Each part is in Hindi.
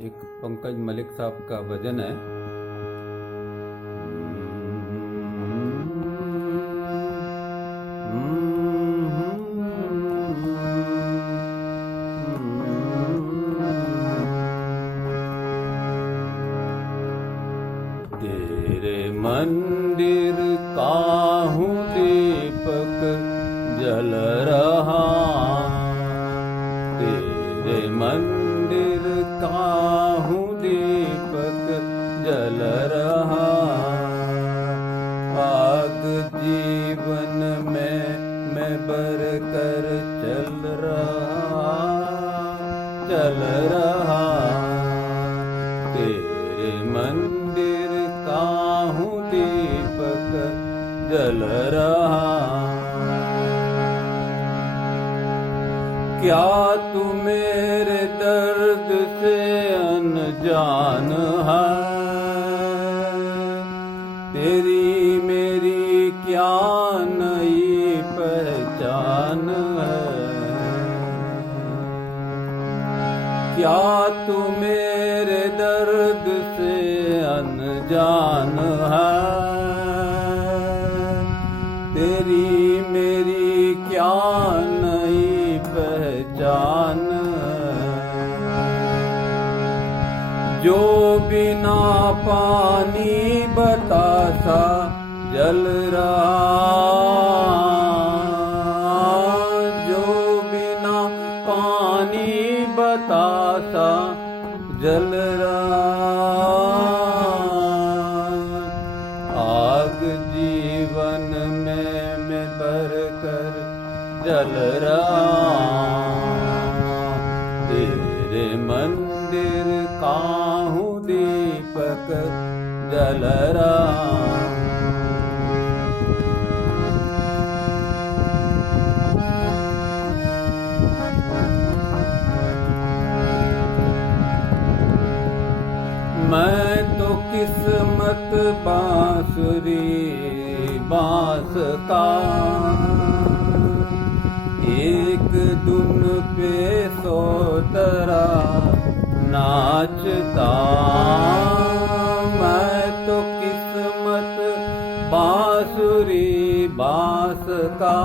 एक पंकज मलिक साहब का भजन है। तेरे मंदिर काहूं दीपक जल रहा, तेरे मंदिर काहूं दीपक जल रहा। आग जीवन में मैं बर कर चल रहा। तेरे मंदिर काहूं दीपक जल रहा। क्या तू मेरे दर्द से अनजान है? तेरी मेरी क्या नई पहचान है? क्या तू मेरे दर्द से अनजान है? तेरी मेरी क्या नई पहचान है? जो बिना पानी बतासा जल रहा, जो बिना पानी बतासा जल रहा। आग जीवन में मैं भर कर जल रहा। तेरे मंदिर काहूं दीपक जल रहा। मैं तो किस्मत बांस का एक धुन पे सोतरा नाचता। मैं तो किस्मत बांस का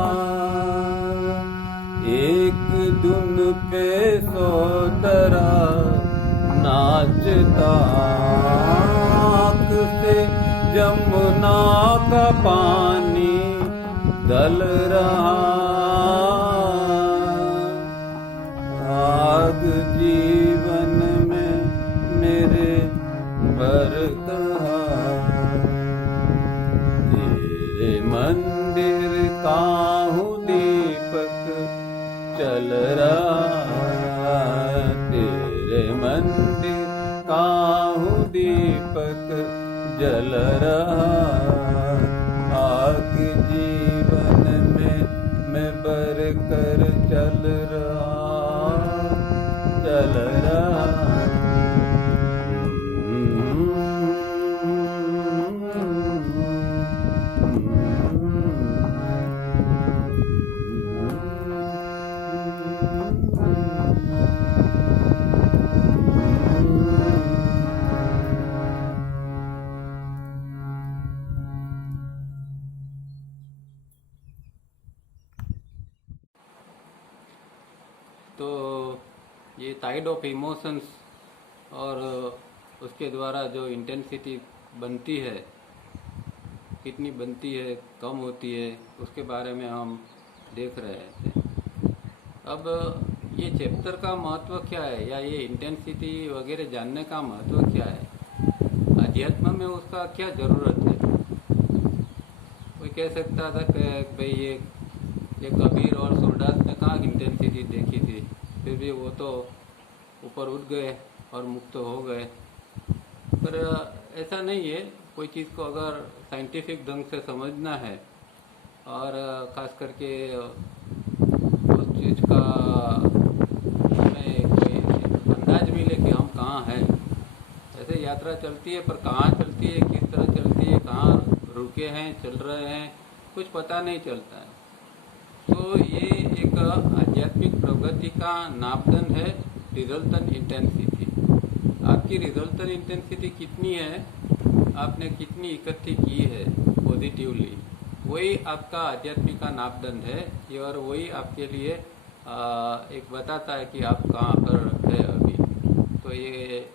एक धुन पे सोतरा नाचता। आँख से जमुना का पानी दल रहा। आग जीवन में मेरे बरता। तेरे मंदिर काहूं दीपक चल रहा। तेरे मंदिर काहूं दीपक जल रहा। आग जीवन में मैं बर कर चल रहा। तो ये टाइड ऑफ इमोशंस और उसके द्वारा जो इंटेंसिटी बनती है, कितनी बनती है, कम होती है, उसके बारे में हम देख रहे थे। अब ये चैप्टर का महत्व क्या है, या ये इंटेंसिटी वगैरह जानने का महत्व क्या है, अध्यात्म में उसका क्या ज़रूरत है। कोई कह सकता था कि भाई ये कबीर और सूरदास ने कहाँ इंटेंसिटी देखी थी, फिर भी वो तो ऊपर उठ गए और मुक्त हो गए। पर ऐसा नहीं है। कोई चीज़ को अगर साइंटिफिक ढंग से समझना है और ख़ास करके उस चीज़ का हमें कोई अंदाज मिले कि हम कहाँ हैं। ऐसे यात्रा चलती है, पर कहाँ चलती है, किस तरह चलती है, कहाँ रुके हैं, चल रहे हैं, कुछ पता नहीं चलता है। तो ये एक आध्यात्मिक प्रगति का मापदंड है रिजल्टेंट इंटेंसिटी। आपकी रिजल्टेंट इंटेंसिटी कितनी है, आपने कितनी इकट्ठी की है पॉजिटिवली, वही आपका आध्यात्मिक का मापदंड है ये, और वही आपके लिए एक बताता है कि आप कहाँ पर है अभी। तो ये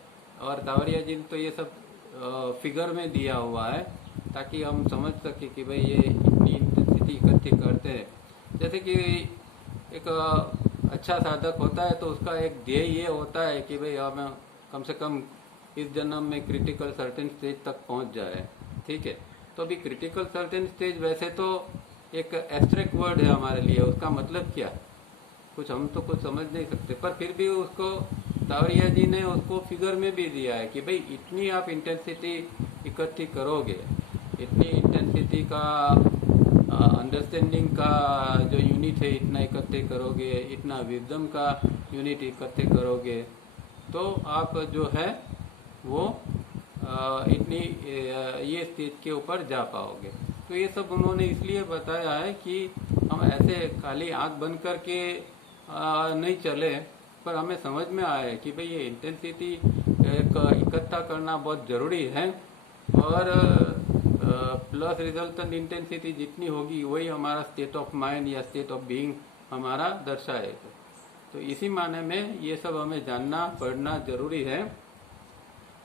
और कांवरिया जी ने तो ये सब फिगर में दिया हुआ है ताकि हम समझ सके कि भाई ये इतनी इंटेंसिटी इकट्ठी करते हैं। जैसे कि एक अच्छा साधक होता है तो उसका एक ध्येय ये होता है कि भाई हम कम से कम इस जन्म में क्रिटिकल सर्टेन स्टेज तक पहुंच जाए। ठीक है, तो अभी क्रिटिकल सर्टेन स्टेज वैसे तो एक एब्स्ट्रैक्ट वर्ड है हमारे लिए, उसका मतलब क्या कुछ हम तो कुछ समझ नहीं सकते, पर फिर भी उसको तावरिया जी ने उसको फिगर में भी दिया है कि भाई इतनी आप इंटेंसिटी इकट्ठी करोगे, इतनी इंटेंसिटी का अंडरस्टैंडिंग का जो यूनिट है इतना इकट्ठे करोगे, इतना विजडम का यूनिट इकट्ठे करोगे, तो आप जो है वो इतनी ये स्टेज के ऊपर जा पाओगे। तो ये सब उन्होंने इसलिए बताया है कि हम ऐसे खाली आंख बंद करके नहीं चले, पर हमें समझ में आए कि भाई ये इंटेंसिटी इकट्ठा करना बहुत ज़रूरी है, और प्लस रिजल्टेंट इंटेंसिटी जितनी होगी वही हमारा स्टेट ऑफ माइंड या स्टेट ऑफ बीइंग हमारा दर्शाएगा। तो इसी माने में ये सब हमें जानना पढ़ना जरूरी है,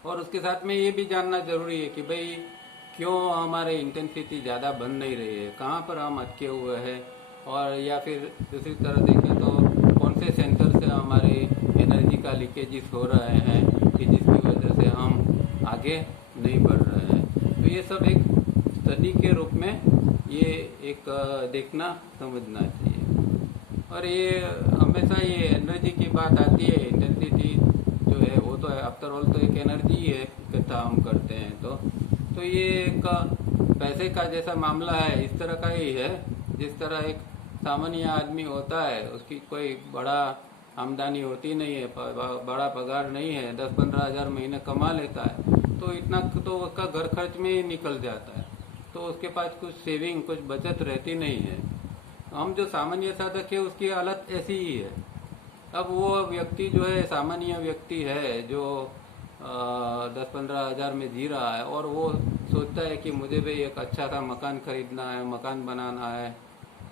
और उसके साथ में ये भी जानना जरूरी है कि भाई क्यों हमारे इंटेंसिटी ज़्यादा बन नहीं रही है, कहाँ पर हम अटके हुए हैं, और या फिर दूसरी तरह देखें तो कौन से सेंटर से हमारे एनर्जी का लीकेजेस हो रहे हैं कि जिसकी वजह से हम आगे नहीं बढ़ रहे हैं। तो ये सब एक स्टडी के रूप में ये एक देखना समझना चाहिए। और ये हमेशा ये एनर्जी की बात आती है, इंटेंसिटी जो है वो तो आफ्टर ऑल तो एक एनर्जी है इकट्ठा हम करते हैं, तो ये एक पैसे का जैसा मामला है, इस तरह का ही है। जिस तरह एक सामान्य आदमी होता है, उसकी कोई बड़ा आमदनी होती नहीं है, बड़ा पगार नहीं है, 10-15 हज़ार महीने कमा लेता है, तो इतना तो उसका घर खर्च में ही निकल जाता है, तो उसके पास कुछ सेविंग कुछ बचत रहती नहीं है। हम जो सामान्य साधक है उसकी हालत ऐसी ही है। अब वो व्यक्ति जो है सामान्य व्यक्ति है जो 10-15 हज़ार में जी रहा है, और वो सोचता है कि मुझे भी एक अच्छा सा मकान खरीदना है, मकान बनाना है।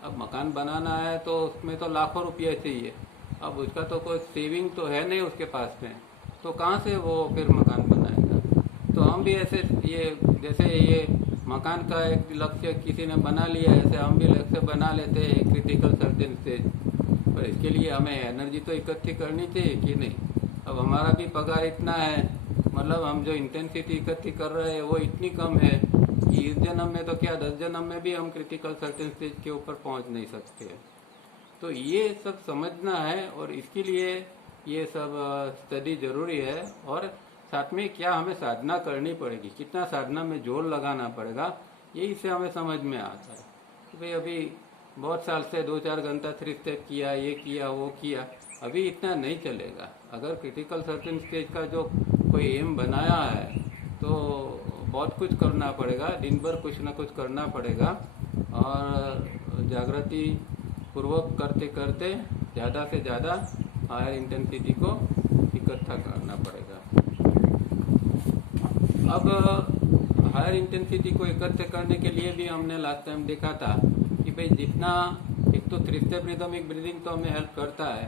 अब मकान बनाना है तो उसमें तो लाखों रुपये चाहिए, अब उसका तो कोई सेविंग तो है नहीं उसके पास में, तो कहाँ से वो फिर मकान बनाएगा। तो हम भी ऐसे ये जैसे ये मकान का एक लक्ष्य किसी ने बना लिया, ऐसे हम भी लक्ष्य बना लेते हैं क्रिटिकल सर्टेन स्टेज, पर इसके लिए हमें एनर्जी तो इकट्ठी करनी चाहिए कि नहीं। अब हमारा भी पगार इतना है, मतलब हम जो इंटेंसिटी इकट्ठी कर रहे हैं वो इतनी कम है कि इस जन्म में तो क्या 10 जन्म में भी हम क्रिटिकल सर्टेन स्टेज के ऊपर पहुंच नहीं सकते। तो ये सब समझना है, और इसके लिए ये सब स्टडी जरूरी है, और साथ में क्या हमें साधना करनी पड़ेगी, कितना साधना में जोर लगाना पड़ेगा, यही से हमें समझ में आता है कि भाई अभी बहुत साल से 2-4 घंटा 3 स्टेप किया, ये किया वो किया, अभी इतना नहीं चलेगा। अगर क्रिटिकल सर्टेन स्टेज का जो कोई एम बनाया है तो बहुत कुछ करना पड़ेगा, दिन भर कुछ ना कुछ करना पड़ेगा, और जागृति पूर्वक करते करते ज़्यादा से ज़्यादा हायर इंटेंसिटी को इकट्ठा करना पड़ेगा। अब हायर इंटेंसिटी को इकट्ठे करने के लिए भी हमने लास्ट टाइम देखा था कि भाई जितना एक तो 3 स्टेप रिदमिक ब्रीदिंग तो हमें हेल्प करता है,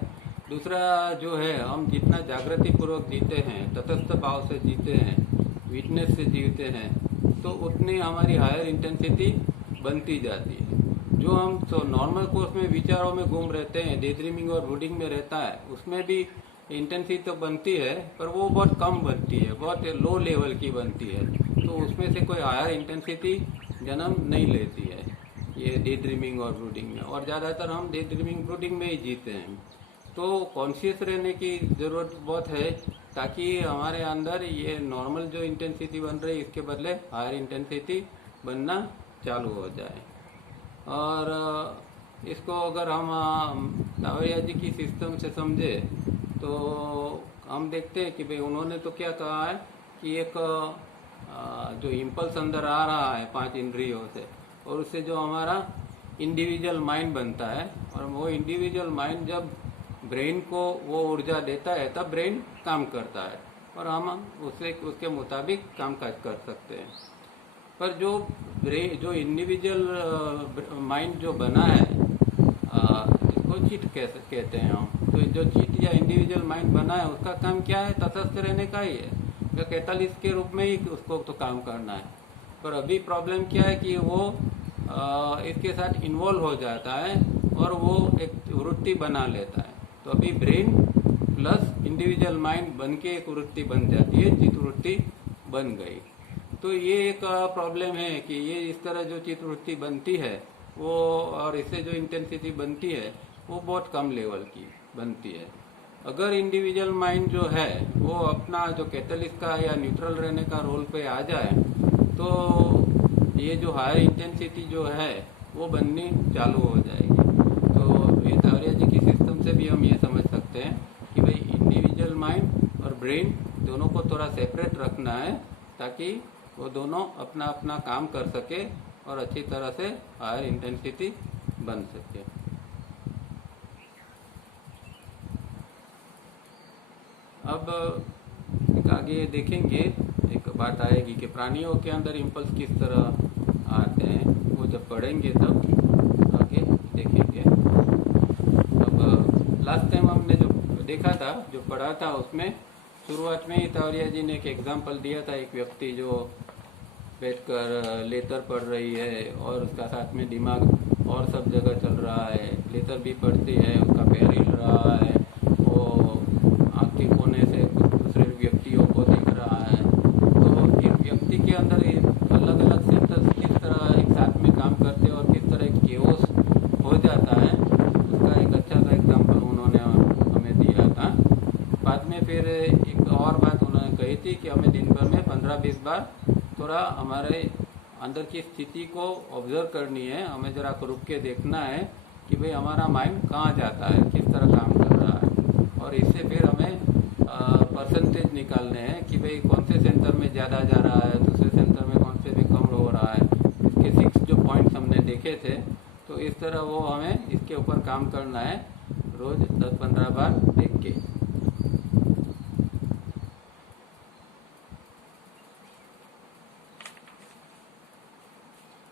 दूसरा जो है हम जितना जागृति पूर्वक जीते हैं, तटस्थ भाव से जीते हैं, विटनेस से जीते हैं, तो उतनी हमारी हायर इंटेंसिटी बनती जाती है। जो हम तो नॉर्मल कोर्स में विचारों में घूम रहते हैं, डे ड्रीमिंग और ब्रूडिंग में रहता है, उसमें भी इंटेंसिटी तो बनती है पर वो बहुत कम बनती है, बहुत लो लेवल की बनती है, तो उसमें से कोई हायर इंटेंसिटी जन्म नहीं लेती है ये डे ड्रीमिंग और ब्रूडिंग में, और ज़्यादातर हम डे ड्रीमिंग ब्रूडिंग में ही जीते हैं। तो कॉन्शियस रहने की ज़रूरत बहुत है ताकि हमारे अंदर ये नॉर्मल जो इंटेंसिटी बन रही है इसके बदले हायर इंटेंसिटी बनना चालू हो जाए। और इसको अगर हम तावरिया जी की सिस्टम से समझे तो हम देखते हैं कि भाई उन्होंने तो क्या कहा है कि एक जो इम्पल्स अंदर आ रहा है 5 इंद्रियों से, और उससे जो हमारा इंडिविजुअल माइंड बनता है, और वो इंडिविजुअल माइंड जब ब्रेन को वो ऊर्जा देता है तब ब्रेन काम करता है। और हम उसके मुताबिक कामकाज कर सकते हैं। पर जो इंडिविजुअल माइंड जो बना है, इसको चिट कहते हैं हम। तो जो चिट या इंडिविजुअल माइंड बना है उसका काम क्या है? तटस्थ रहने का ही है, तो कैटलिस्ट के रूप में ही उसको तो काम करना है। पर अभी प्रॉब्लम क्या है कि वो इसके साथ इन्वॉल्व हो जाता है और वो एक वृत्ति बना लेता है। तो अभी ब्रेन प्लस इंडिविजुअल माइंड बन के एक वृत्ति बन जाती है, चित्त वृत्ति बन गई। तो ये एक प्रॉब्लम है कि ये इस तरह जो चित्त वृत्ति बनती है वो, और इससे जो इंटेंसिटी बनती है वो बहुत कम लेवल की बनती है। अगर इंडिविजुअल माइंड जो है वो अपना जो कैटलिस्ट का या न्यूट्रल रहने का रोल पे आ जाए तो ये जो हायर इंटेंसिटी जो है वो बननी चालू हो जाएगी। तो ये तावरिया जी की सिस्टम से भी हम ये समझ सकते हैं कि भाई इंडिविजुअल माइंड और ब्रेन दोनों को थोड़ा सेपरेट रखना है ताकि वो दोनों अपना अपना काम कर सके और अच्छी तरह से हायर इंटेंसिटी बन सके। अब एक आगे देखेंगे, एक बात आएगी कि प्राणियों के अंदर इम्पल्स किस तरह आते हैं, वो जब पढ़ेंगे तब आगे देखेंगे। अब लास्ट टाइम हमने जो देखा था, जो पढ़ा था, उसमें शुरुआत में ही तावरिया जी ने एक एग्जाम्पल दिया था। एक व्यक्ति जो बैठकर लेटर पढ़ रही है और उसका साथ में दिमाग और सब जगह चल रहा है, लेटर भी पढ़ती है, उसका पैर हिल रहा है, वो आँख के कोने से दूसरे व्यक्तियों को देख रहा है। तो एक व्यक्ति के अंदर अलग अलग सेंटर्स किस तरह एक साथ में काम करते हैं और किस तरह एक केओस हो जाता है, उसका एक अच्छा सा एग्जाम्पल उन्होंने हमें दिया था। बाद में फिर एक और बात उन्होंने कही थी कि हमें दिन भर में 15-20 बार थोड़ा हमारे अंदर की स्थिति को ऑब्जर्व करनी है। हमें जरा रुक के देखना है कि भाई हमारा माइंड कहाँ जाता है, किस तरह काम कर रहा है, और इससे फिर हमें परसेंटेज निकालने हैं कि भाई कौन से सेंटर में ज़्यादा जा रहा है, दूसरे सेंटर में कौन से भी कम हो रहा है। इसके 6 जो पॉइंट्स हमने देखे थे, तो इस तरह वो हमें इसके ऊपर काम करना है रोज़ 10-15 बार देख के।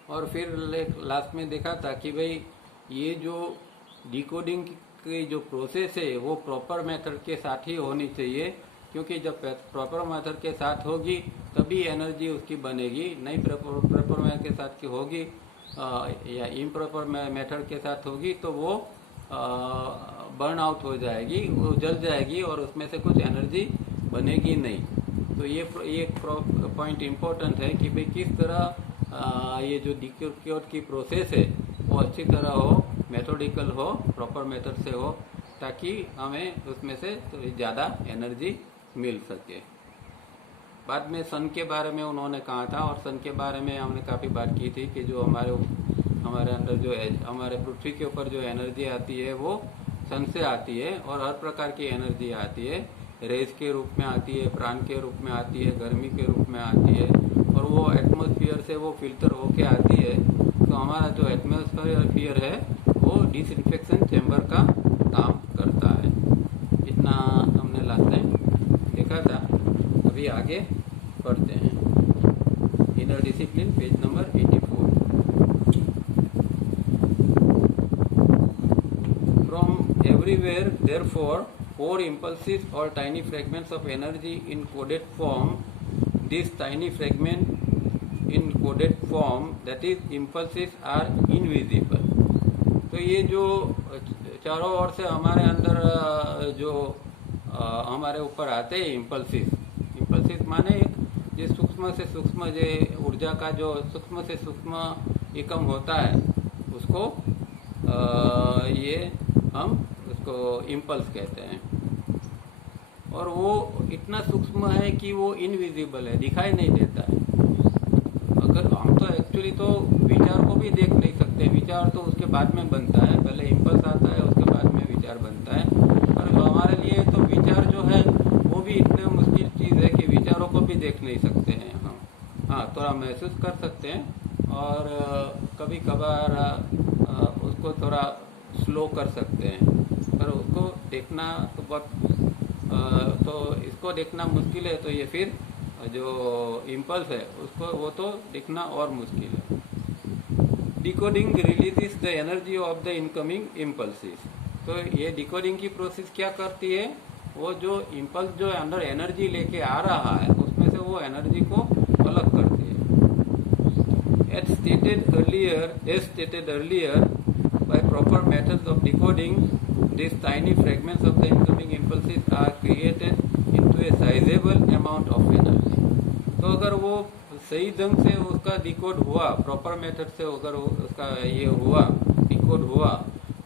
और फिर लास्ट में देखा था कि भाई ये जो डिकोडिंग की जो प्रोसेस है वो प्रॉपर मेथड के साथ ही होनी चाहिए, क्योंकि जब प्रॉपर मेथड के साथ होगी तभी एनर्जी उसकी बनेगी। नहीं प्रॉपर मेथड के साथ की होगी या इम्प्रॉपर मेथड के साथ होगी तो वो बर्न आउट हो जाएगी, वो जल जाएगी और उसमें से कुछ एनर्जी बनेगी नहीं। तो ये पॉइंट इम्पोर्टेंट है कि भाई किस तरह ये जो डिकोड की प्रोसेस है वो अच्छी तरह हो, मेथोडिकल हो, प्रॉपर मेथड से हो, ताकि हमें उसमें से थोड़ी ज़्यादा एनर्जी मिल सके। बाद में सन के बारे में उन्होंने कहा था, और सन के बारे में हमने काफ़ी बात की थी कि जो हमारे अंदर जो हमारे पृथ्वी के ऊपर जो एनर्जी आती है वो सन से आती है, और हर प्रकार की एनर्जी आती है। रेज के रूप में आती है, प्राण के रूप में आती है, गर्मी के रूप में आती है, और वो एटमॉस्फेयर से वो फिल्टर होके आती है। तो हमारा जो एटमॉस्फेयर है वो डिसइंफेक्शन चैम्बर का काम करता है। इतना हमने लास्ट टाइम देखा था। अभी आगे पढ़ते हैं। Inner discipline, page number 84। From everywhere therefore 4 impulses or tiny fragments of energy in coded form. These tiny fragments in coded form, that is impulses, are invisible. तो ये जो चारों ओर से हमारे अंदर जो हमारे ऊपर आते हैं इम्पल्सिस माने ये सूक्ष्म से सूक्ष्म जो ऊर्जा का जो सूक्ष्म से सूक्ष्म एकम होता है उसको ये हम उसको इम्पल्स कहते हैं। और वो इतना सूक्ष्म है कि वो इनविजिबल है, दिखाई नहीं देता है। अगर हम तो एक्चुअली तो विचार को भी देख नहीं सकते, विचार तो उसके बाद में बनता है, पहले इम्पल्स आता है उसके बाद में विचार बनता है। और हमारे लिए तो विचार जो है वो भी इतने मुश्किल चीज़ है कि विचारों को भी देख नहीं सकते हैं हम। हाँ, थोड़ा महसूस कर सकते हैं और कभी कभार उसको थोड़ा स्लो कर सकते हैं, पर उसको देखना तो बहुत तो इसको देखना मुश्किल है, तो ये फिर जो इम्पल्स है उसको वो तो देखना और मुश्किल है। Decoding releases the energy of the incoming impulses. तो ये डिकोडिंग की प्रोसेस क्या करती है, वो जो इम्पल्स जो अंदर एनर्जी लेके आ रहा है उसमें से वो एनर्जी को अलग करती है। As stated earlier, by proper methods of decoding, these tiny fragments of the incoming impulses are created into a sizable amount of energy. तो अगर वो सही ढंग से उसका डिकोड हुआ, प्रॉपर मेथड से अगर उसका ये हुआ डिकोड हुआ,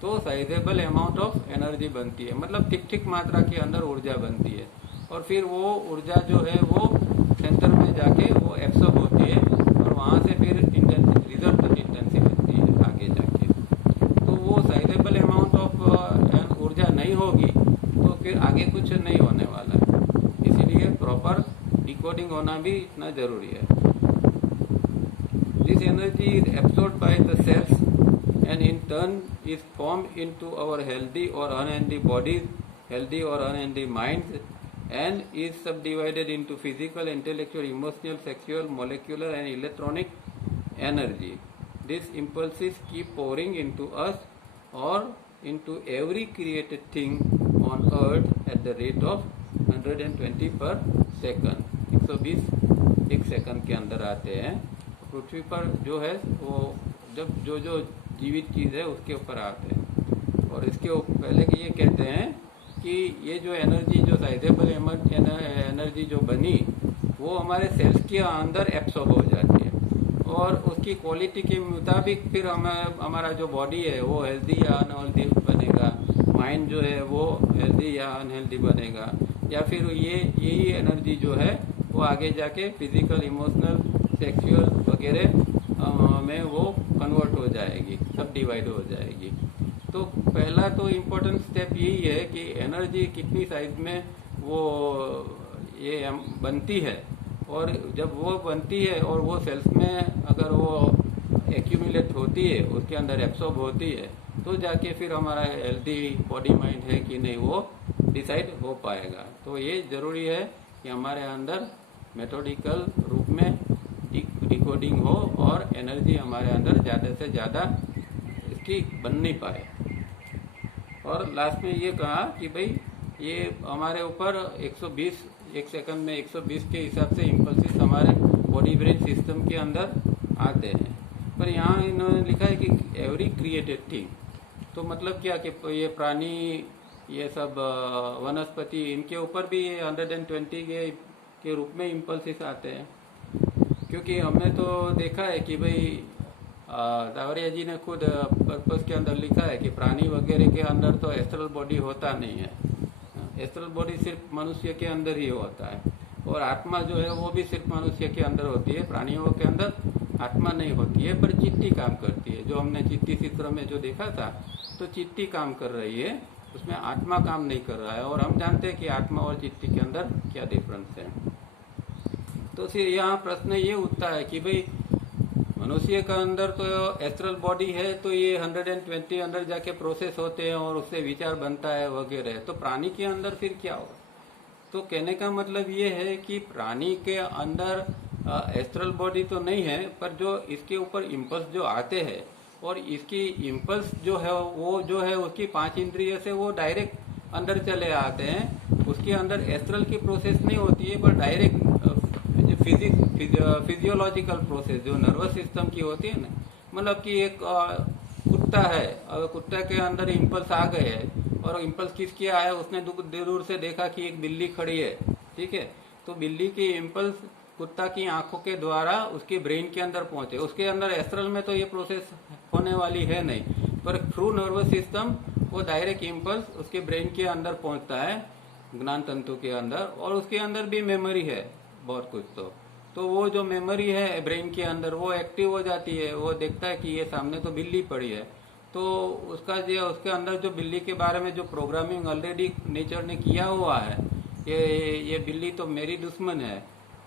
तो साइजेबल अमाउंट ऑफ एनर्जी बनती है, मतलब ठीक ठीक मात्रा के अंदर ऊर्जा बनती है। और फिर वो ऊर्जा जो है वो सेंटर में जाके वो एब्सॉर्ब होती है और वहाँ से फिर रिजल्ट इंटेंसिटी बनती है आगे जाके। तो वो साइजेबल अमाउंट ऑफ ऊर्जा नहीं होगी तो फिर आगे कुछ नहीं होने वाला है। इसीलिए प्रॉपर डिकोडिंग होना भी इतना जरूरी है। This energy is absorbed by the cells and in turn is formed into our healthy or unhealthy bodies, healthy or unhealthy minds, and is subdivided into physical, intellectual, emotional, sexual, molecular and electronic energy. These impulses keep pouring into us or into every created thing on earth at the rate of 120 per second. 120 एक सेकंड के अंदर आते हैं। पृथ्वी पर जो है वो जब जो जीवित चीज़ है उसके ऊपर आते हैं। और इसके पहले कि ये कहते हैं कि ये जो एनर्जी जो साइजेबल एनर्जी जो बनी वो हमारे सेल्स के अंदर एब्सॉर्ब हो जाती है और उसकी क्वालिटी के मुताबिक फिर हमारा जो बॉडी है वो हेल्दी या अनहेल्दी बनेगा, माइंड जो है वो हेल्दी या अनहेल्दी बनेगा, या फिर यही एनर्जी जो है वो आगे जाके फिजिकल, इमोशनल, सेक्सुअल वगैरह में वो कन्वर्ट हो जाएगी, सब डिवाइड हो जाएगी। तो पहला तो इम्पोर्टेंट स्टेप यही है कि एनर्जी कितनी साइज में वो ये बनती है, और जब वो बनती है और वो सेल्स में अगर वो एक्यूमुलेट होती है, उसके अंदर एब्सॉर्ब होती है, तो जाके फिर हमारा हेल्दी बॉडी माइंड है कि नहीं वो डिसाइड हो पाएगा। तो ये ज़रूरी है कि हमारे अंदर मेथोडिकल रूप में डिकोडिंग हो और एनर्जी हमारे अंदर ज़्यादा से ज़्यादा इसकी बन नहीं पाए। और लास्ट में ये कहा कि भाई ये हमारे ऊपर 120 एक सेकंड में 120 के हिसाब से इम्पल्सिस हमारे बॉडी ब्रेन सिस्टम के अंदर आते हैं। पर यहाँ इन्होंने लिखा है कि एवरी क्रिएटेड थिंग, तो मतलब क्या कि ये प्राणी, ये सब वनस्पति, इनके ऊपर भी ये 120 के रूप में इम्पल्सिस आते हैं। क्योंकि हमने तो देखा है कि भाई दावरिया जी ने खुद पर्पस के अंदर लिखा है कि प्राणी वगैरह के अंदर तो एस्ट्रल बॉडी होता नहीं है, एस्ट्रल बॉडी सिर्फ मनुष्य के अंदर ही होता है, और आत्मा जो है वो भी सिर्फ मनुष्य के अंदर होती है, प्राणियों के अंदर आत्मा नहीं होती है, पर चित्ती काम करती है। जो हमने चित्ती चित्र में जो देखा था, तो चित्ती काम कर रही है, उसमें आत्मा काम नहीं कर रहा है, और हम जानते हैं कि आत्मा और चित्ती के अंदर क्या डिफरेंस है। तो फिर यहाँ प्रश्न ये उठता है कि भाई मनुष्य का अंदर तो एस्ट्रल बॉडी है, तो ये 120 अंदर जाके प्रोसेस होते हैं और उससे विचार बनता है वगैरह, तो प्राणी के अंदर फिर क्या होगा? तो कहने का मतलब ये है कि प्राणी के अंदर एस्ट्रल बॉडी तो नहीं है, पर जो इसके ऊपर इम्पल्स जो आते हैं, और इसकी इम्पल्स जो है वो जो है उसकी 5 इंद्रिय से वो डायरेक्ट अंदर चले आते हैं। उसके अंदर एस्ट्रल की प्रोसेस नहीं होती है, पर डायरेक्ट फिजियोलॉजिकल प्रोसेस जो नर्वस सिस्टम की होती है ना, मतलब कि एक कुत्ता है, अगर कुत्ते के अंदर इम्पल्स आ गए है, और इम्पल्स किसकी आया, उसने दूर से देखा कि एक बिल्ली खड़ी है, ठीक है, तो बिल्ली की इम्पल्स कुत्ता की आंखों के द्वारा उसके ब्रेन के अंदर पहुंचे। उसके अंदर एस्ट्रल में तो ये प्रोसेस होने वाली है नहीं, पर थ्रू नर्वस सिस्टम वो डायरेक्ट इम्पल्स उसके ब्रेन के अंदर पहुंचता है, ज्ञान तंतु के अंदर, और उसके अंदर भी मेमोरी है बहुत कुछ। तो वो जो मेमोरी है ब्रेन के अंदर वो एक्टिव हो जाती है, वो देखता है कि ये सामने तो बिल्ली पड़ी है, तो उसके अंदर जो बिल्ली के बारे में जो प्रोग्रामिंग ऑलरेडी नेचर ने किया हुआ है, ये बिल्ली तो मेरी दुश्मन है,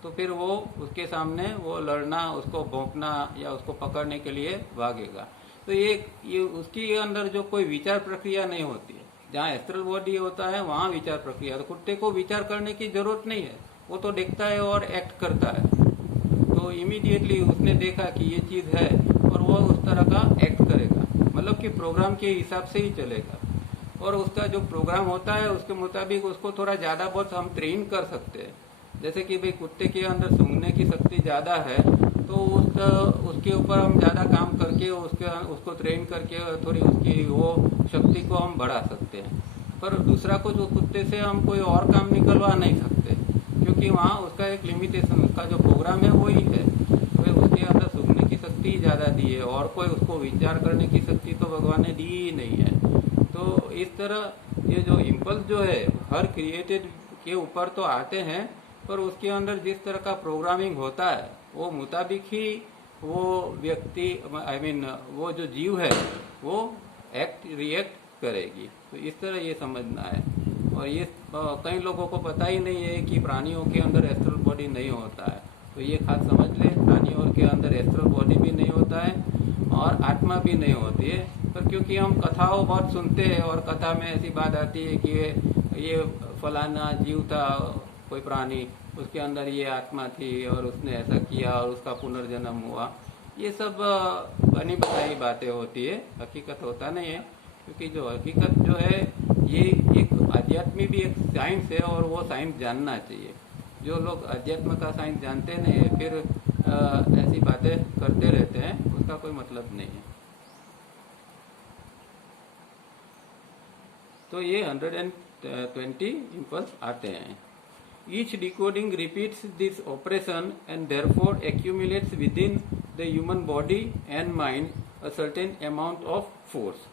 तो फिर वो उसके सामने वो लड़ना, उसको भौंकना या उसको पकड़ने के लिए भागेगा। तो ये उसकी अंदर जो कोई विचार प्रक्रिया नहीं होती है, जहाँ एस्ट्रल बॉडी होता है वहाँ विचार प्रक्रिया। तो कुत्ते को विचार करने की जरूरत नहीं है, वो तो देखता है और एक्ट करता है। तो इमीडिएटली उसने देखा कि ये चीज है और वो उस तरह का एक्ट करेगा, मतलब कि प्रोग्राम के हिसाब से ही चलेगा। और उसका जो प्रोग्राम होता है उसके मुताबिक उसको थोड़ा ज्यादा बहुत हम ट्रेन कर सकते हैं। जैसे कि भाई कुत्ते के अंदर सूंघने की शक्ति ज्यादा है, तो उसके ऊपर हम ज्यादा काम करके उसको ट्रेन करके थोड़ी उसकी वो शक्ति को हम बढ़ा सकते हैं। पर दूसरा को जो कुत्ते से हम कोई और काम निकलवा नहीं सकते, क्योंकि वहाँ उसका एक लिमिटेशन, उसका जो प्रोग्राम है वही है। तो उसके अंदर सूंघने की शक्ति ज्यादा दी है और कोई उसको विचार करने की शक्ति तो भगवान ने दी ही नहीं है। तो इस तरह ये जो इम्पल्स जो है हर क्रिएटेड के ऊपर तो आते हैं, पर उसके अंदर जिस तरह का प्रोग्रामिंग होता है वो मुताबिक ही वो व्यक्ति वो जो जीव है वो एक्ट रिएक्ट करेगी। तो इस तरह ये समझना है। और ये कई लोगों को पता ही नहीं है कि प्राणियों के अंदर एस्ट्रल बॉडी नहीं होता है। तो ये खास समझ ले, प्राणियों के अंदर एस्ट्रल बॉडी भी नहीं होता है और आत्मा भी नहीं होती है। पर क्योंकि हम कथाओं बहुत सुनते हैं और कथा में ऐसी बात आती है कि ये फलाना जीव था, कोई प्राणी, उसके अंदर ये आत्मा थी और उसने ऐसा किया और उसका पुनर्जन्म हुआ। ये सब बनी बताई बातें होती है, हकीकत होता नहीं है। क्योंकि जो हकीकत जो है ये एक आध्यात्म भी एक साइंस है और वो साइंस जानना चाहिए। जो लोग अध्यात्म का साइंस जानते नहीं फिर ऐसी बातें करते रहते हैं, उसका कोई मतलब नहीं है। तो ये 120 इम्पल्स आते हैं। Each decoding repeats this operation and therefore accumulates within the human body and mind a certain amount of force.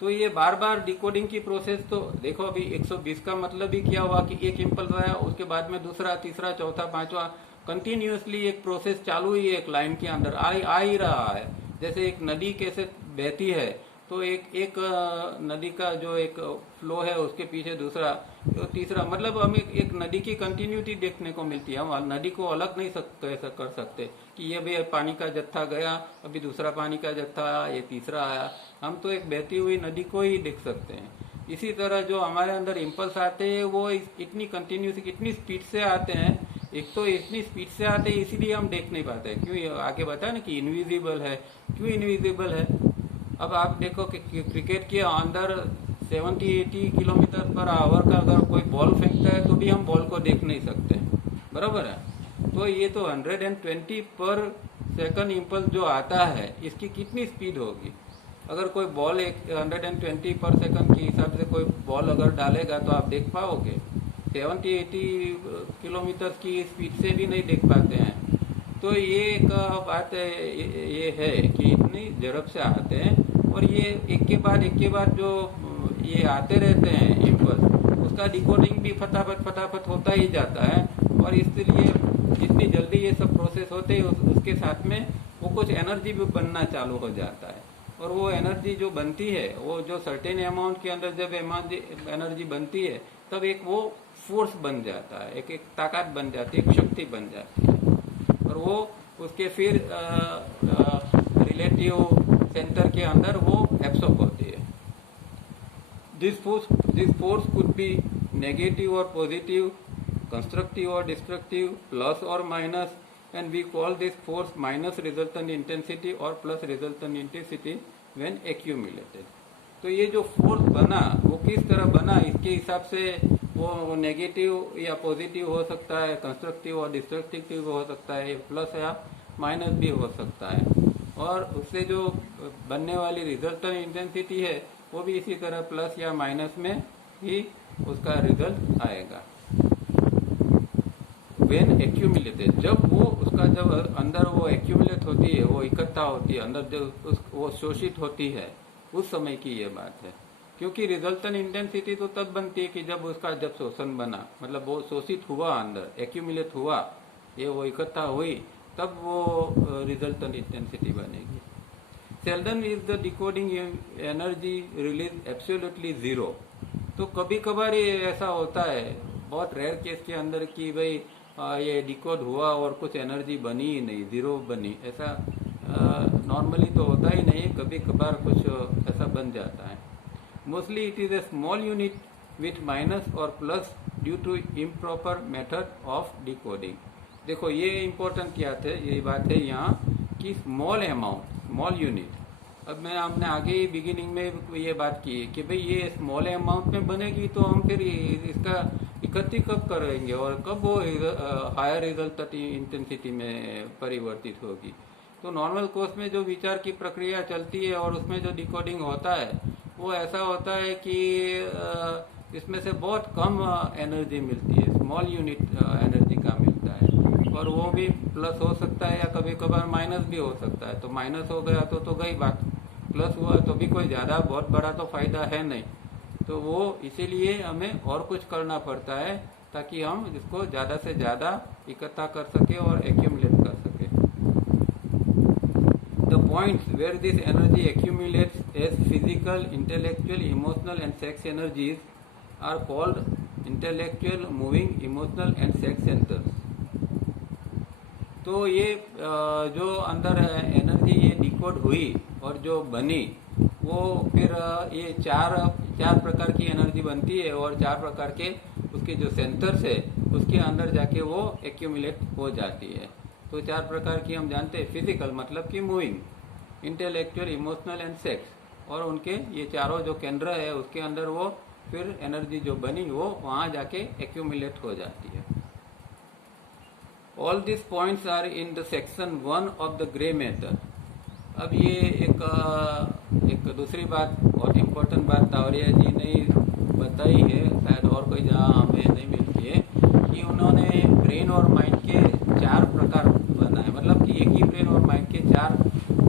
तो ये बार बार डिकोडिंग की प्रोसेस, तो देखो अभी 120 का मतलब ही क्या हुआ कि एक इम्पल्स आया, उसके बाद में दूसरा, तीसरा, चौथा, पांचवा, कंटिन्यूअसली एक प्रोसेस चालू ही एक लाइन के अंदर आ ही रहा है। जैसे एक नदी कैसे बहती है, तो एक नदी का जो एक फ्लो है उसके पीछे दूसरा, तीसरा, मतलब हमें एक नदी की कंटिन्यूटी देखने को मिलती है। हम नदी को अलग नहीं कर सकते कि ये भी पानी का जत्था गया, अभी दूसरा पानी का जत्था आया, ये तीसरा आया। हम तो एक बहती हुई नदी को ही देख सकते हैं। इसी तरह जो हमारे अंदर इम्पल्स आते हैं वो इतनी कंटिन्यूस, इतनी स्पीड से आते हैं। एक तो इतनी स्पीड से आते हैं इसीलिए हम देख नहीं पाते। क्यों आगे बताया ना कि इनविजिबल है। क्यों इनविजिबल है? अब आप देखो कि क्रिकेट के अंदर 70-80 किलोमीटर पर आवर का अगर कोई बॉल फेंकता है तो भी हम बॉल को देख नहीं सकते, बराबर है। तो ये तो 120 पर सेकंड इम्पल्स जो आता है इसकी कितनी स्पीड होगी। अगर कोई बॉल 120 पर सेकंड के हिसाब से कोई बॉल अगर डालेगा तो आप देख पाओगे। 70-80 किलोमीटर की स्पीड से भी नहीं देख पाते हैं। तो ये एक बात ये है कि इतनी झड़प से आते हैं और ये एक के बाद जो ये आते रहते हैं इम्पल्स, उसका डिकोडिंग भी फटाफट होता ही जाता है। और इसलिए जितनी जल्दी ये सब प्रोसेस होते हैं उसके साथ में वो कुछ एनर्जी भी बनना चालू हो जाता है। और वो एनर्जी जो बनती है वो जो सर्टेन अमाउंट के अंदर जब एनर्जी बनती है तब एक वो फोर्स बन जाता है, एक ताकत बन जाती है, एक शक्ति बन जाती है। और वो उसके फिर रिलेटिव सेंटर के अंदर वो एब्सॉर्ब होती है। This force could be negative और पॉजिटिव, कंस्ट्रक्टिव और डिस्ट्रक्टिव, प्लस और minus, and we call this force minus resultant intensity और plus resultant intensity when accumulated. तो ये जो फोर्स बना वो किस तरह बना, इसके हिसाब से वो नेगेटिव या पॉजिटिव हो सकता है, कंस्ट्रक्टिव और डिस्ट्रक्टिव हो सकता है, प्लस या माइनस भी हो सकता है। और उससे जो बनने वाली रिजल्टेंट इंटेंसिटी है वो भी इसी तरह प्लस या माइनस में ही उसका रिजल्ट आएगा। व्हेन एक्यूमुलेटेड, जब अंदर वो एक्यूमुलेट होती है, वो इकट्ठा होती है अंदर, जब वो शोषित होती है, उस समय की ये बात है। क्योंकि रिजल्टेंट इंटेंसिटी तो तब बनती है कि जब शोषण बना, मतलब वो शोषित हुआ, अंदर एक्यूमुलेट हुआ, ये वो इकट्ठा हुई, तब वो रिजल्टेंट इंटेंसिटी बनेगी। Seldon is the decoding energy release absolutely zero. तो कभी कभार ये ऐसा होता है, बहुत रेयर केस के अंदर कि भाई ये डिकोड हुआ और कुछ एनर्जी बनी ही नहीं, जीरो बनी, ऐसा नॉर्मली तो होता ही नहीं, कभी कभार कुछ ऐसा बन जाता है। Mostly it is a small unit with minus or plus due to improper method of decoding. देखो ये इम्पोर्टेंट क्या थे, ये बात है यहाँ कि स्मॉल अमाउंट, स्मॉल यूनिट। अब मैं आपने आगे ही बिगिनिंग में ये बात की कि भाई ये स्मॉल अमाउंट में बनेगी तो हम फिर इसका इकट्ठी कब करेंगे और कब वो हायर रिजल्ट इंटेंसिटी में परिवर्तित होगी। तो नॉर्मल कोर्स में जो विचार की प्रक्रिया चलती है और उसमें जो डिकोडिंग होता है वो ऐसा होता है कि इसमें से बहुत कम एनर्जी मिलती है, स्मॉल यूनिट एनर्जी का मिलता है, और वो भी प्लस हो सकता है या कभी कभार माइनस भी हो सकता है। तो माइनस हो गया तो गई बात, प्लस हुआ तो भी कोई ज़्यादा बहुत बड़ा तो फायदा है नहीं। तो वो इसीलिए हमें और कुछ करना पड़ता है ताकि हम इसको ज़्यादा से ज़्यादा इकट्ठा कर सके और एक्यूमुलेट कर सके। The points where this energy accumulates as physical, intellectual, emotional and sex energies are called intellectual, moving, emotional and sex centers. तो ये जो अंदर एनर्जी ये डिकोड हुई और जो बनी वो फिर ये चार प्रकार की एनर्जी बनती है और चार प्रकार के उसके जो सेंटर्स है उसके अंदर जाके वो एक्यूमुलेट हो जाती है। तो चार प्रकार की हम जानते हैं, फिजिकल मतलब कि moving, intellectual, emotional and sex, और उनके ये चारों जो केंद्र है उसके अंदर वो फिर एनर्जी जो बनी वो वहाँ जाके एक्यूमुलेट हो जाती है। All this points are in the section 1 of the grey matter. अब ये एक दूसरी बात, बहुत इम्पोर्टेंट बात तावरिया जी ने बताई है, शायद और कोई जगह हमें नहीं मिलती है, कि उन्होंने ब्रेन और माइंड के चार प्रकार बनाए, मतलब कि एक ही ब्रेन और माइंड के चार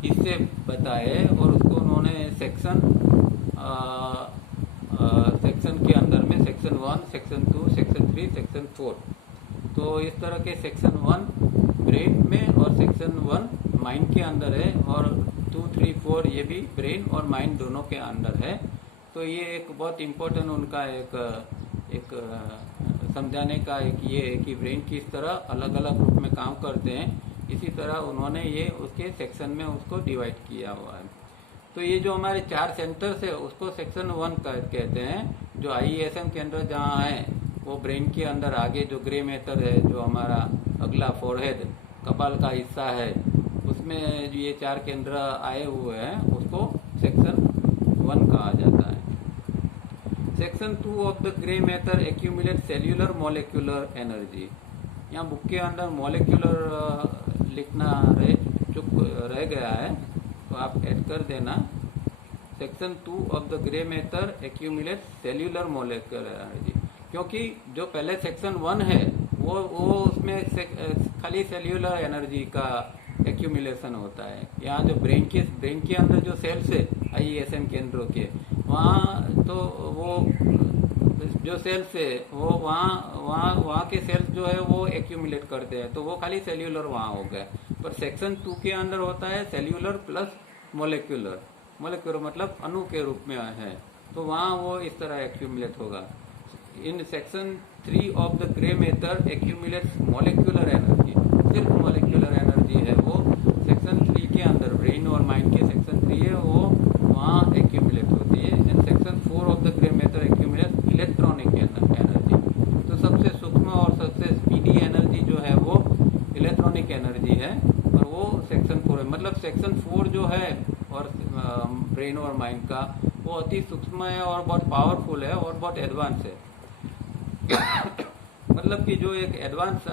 हिस्से बताए और उसको उन्होंने सेक्शन के अंदर में सेक्शन 1, सेक्शन 2, सेक्शन 3, सेक्शन 4। तो इस तरह के सेक्शन 1 ब्रेन में और सेक्शन 1 माइंड के अंदर है, और 2, 3, 4 ये भी ब्रेन और माइंड दोनों के अंदर है। तो ये एक बहुत इम्पोर्टेंट उनका एक समझाने का एक ये है कि ब्रेन किस तरह अलग अलग रूप में काम करते हैं, इसी तरह उन्होंने ये उसके सेक्शन में उसको डिवाइड किया हुआ है। तो ये जो हमारे चार सेंटर्स है उसको सेक्शन 1 कहते हैं। जो IESM केंद्र जहाँ है वो ब्रेन के अंदर आगे जो ग्रे मैटर है, जो हमारा अगला फोरहेड कपाल का हिस्सा है, उसमें जो ये चार केंद्र आए हुए हैं उसको सेक्शन 1 कहा जाता है। Section 2 of the grey matter accumulate cellular molecular energy. यहाँ बुक के अंदर मोलिकुलर लिखना चुप रह गया है तो आप ऐड कर देना। Section 2 of the grey matter accumulate cellular molecular energy, क्योंकि जो पहले सेक्शन 1 है वो उसमें खाली सेल्यूलर एनर्जी का एक्यूमुलेशन होता है। यहाँ जो ब्रेन के अंदर जो सेल्स है IESM केंद्रों के, वहाँ तो वो जो सेल्स है वो वहाँ के सेल्स जो है वो एक्यूमुलेट करते हैं, तो वो खाली सेल्यूलर वहाँ हो गया। पर सेक्शन 2 के अंदर होता है सेल्यूलर प्लस मोलिकुलर, मोलिकुलर मतलब अणु के रूप में है, तो वहाँ वो इस तरह एक्यूमुलेट होगा। In section 3 of the grey matter accumulates molecular energy, सिर्फ मोलिकुलर एनर्जी है वो सेक्शन 3 के अंदर, ब्रेन और माइंड के सेक्शन 3 है वो वहाँ एक्यूमुलेट होती है। In section 4 of the grey matter accumulates electronic energy. तो सबसे सूक्ष्म और सबसे स्पीडी एनर्जी जो है वो इलेक्ट्रॉनिक एनर्जी है, और वो सेक्शन 4 है। मतलब सेक्शन 4 जो है और ब्रेन और माइंड का, वो अति सूक्ष्म है और बहुत पावरफुल है और बहुत एडवांस है। मतलब कि जो एक एडवांस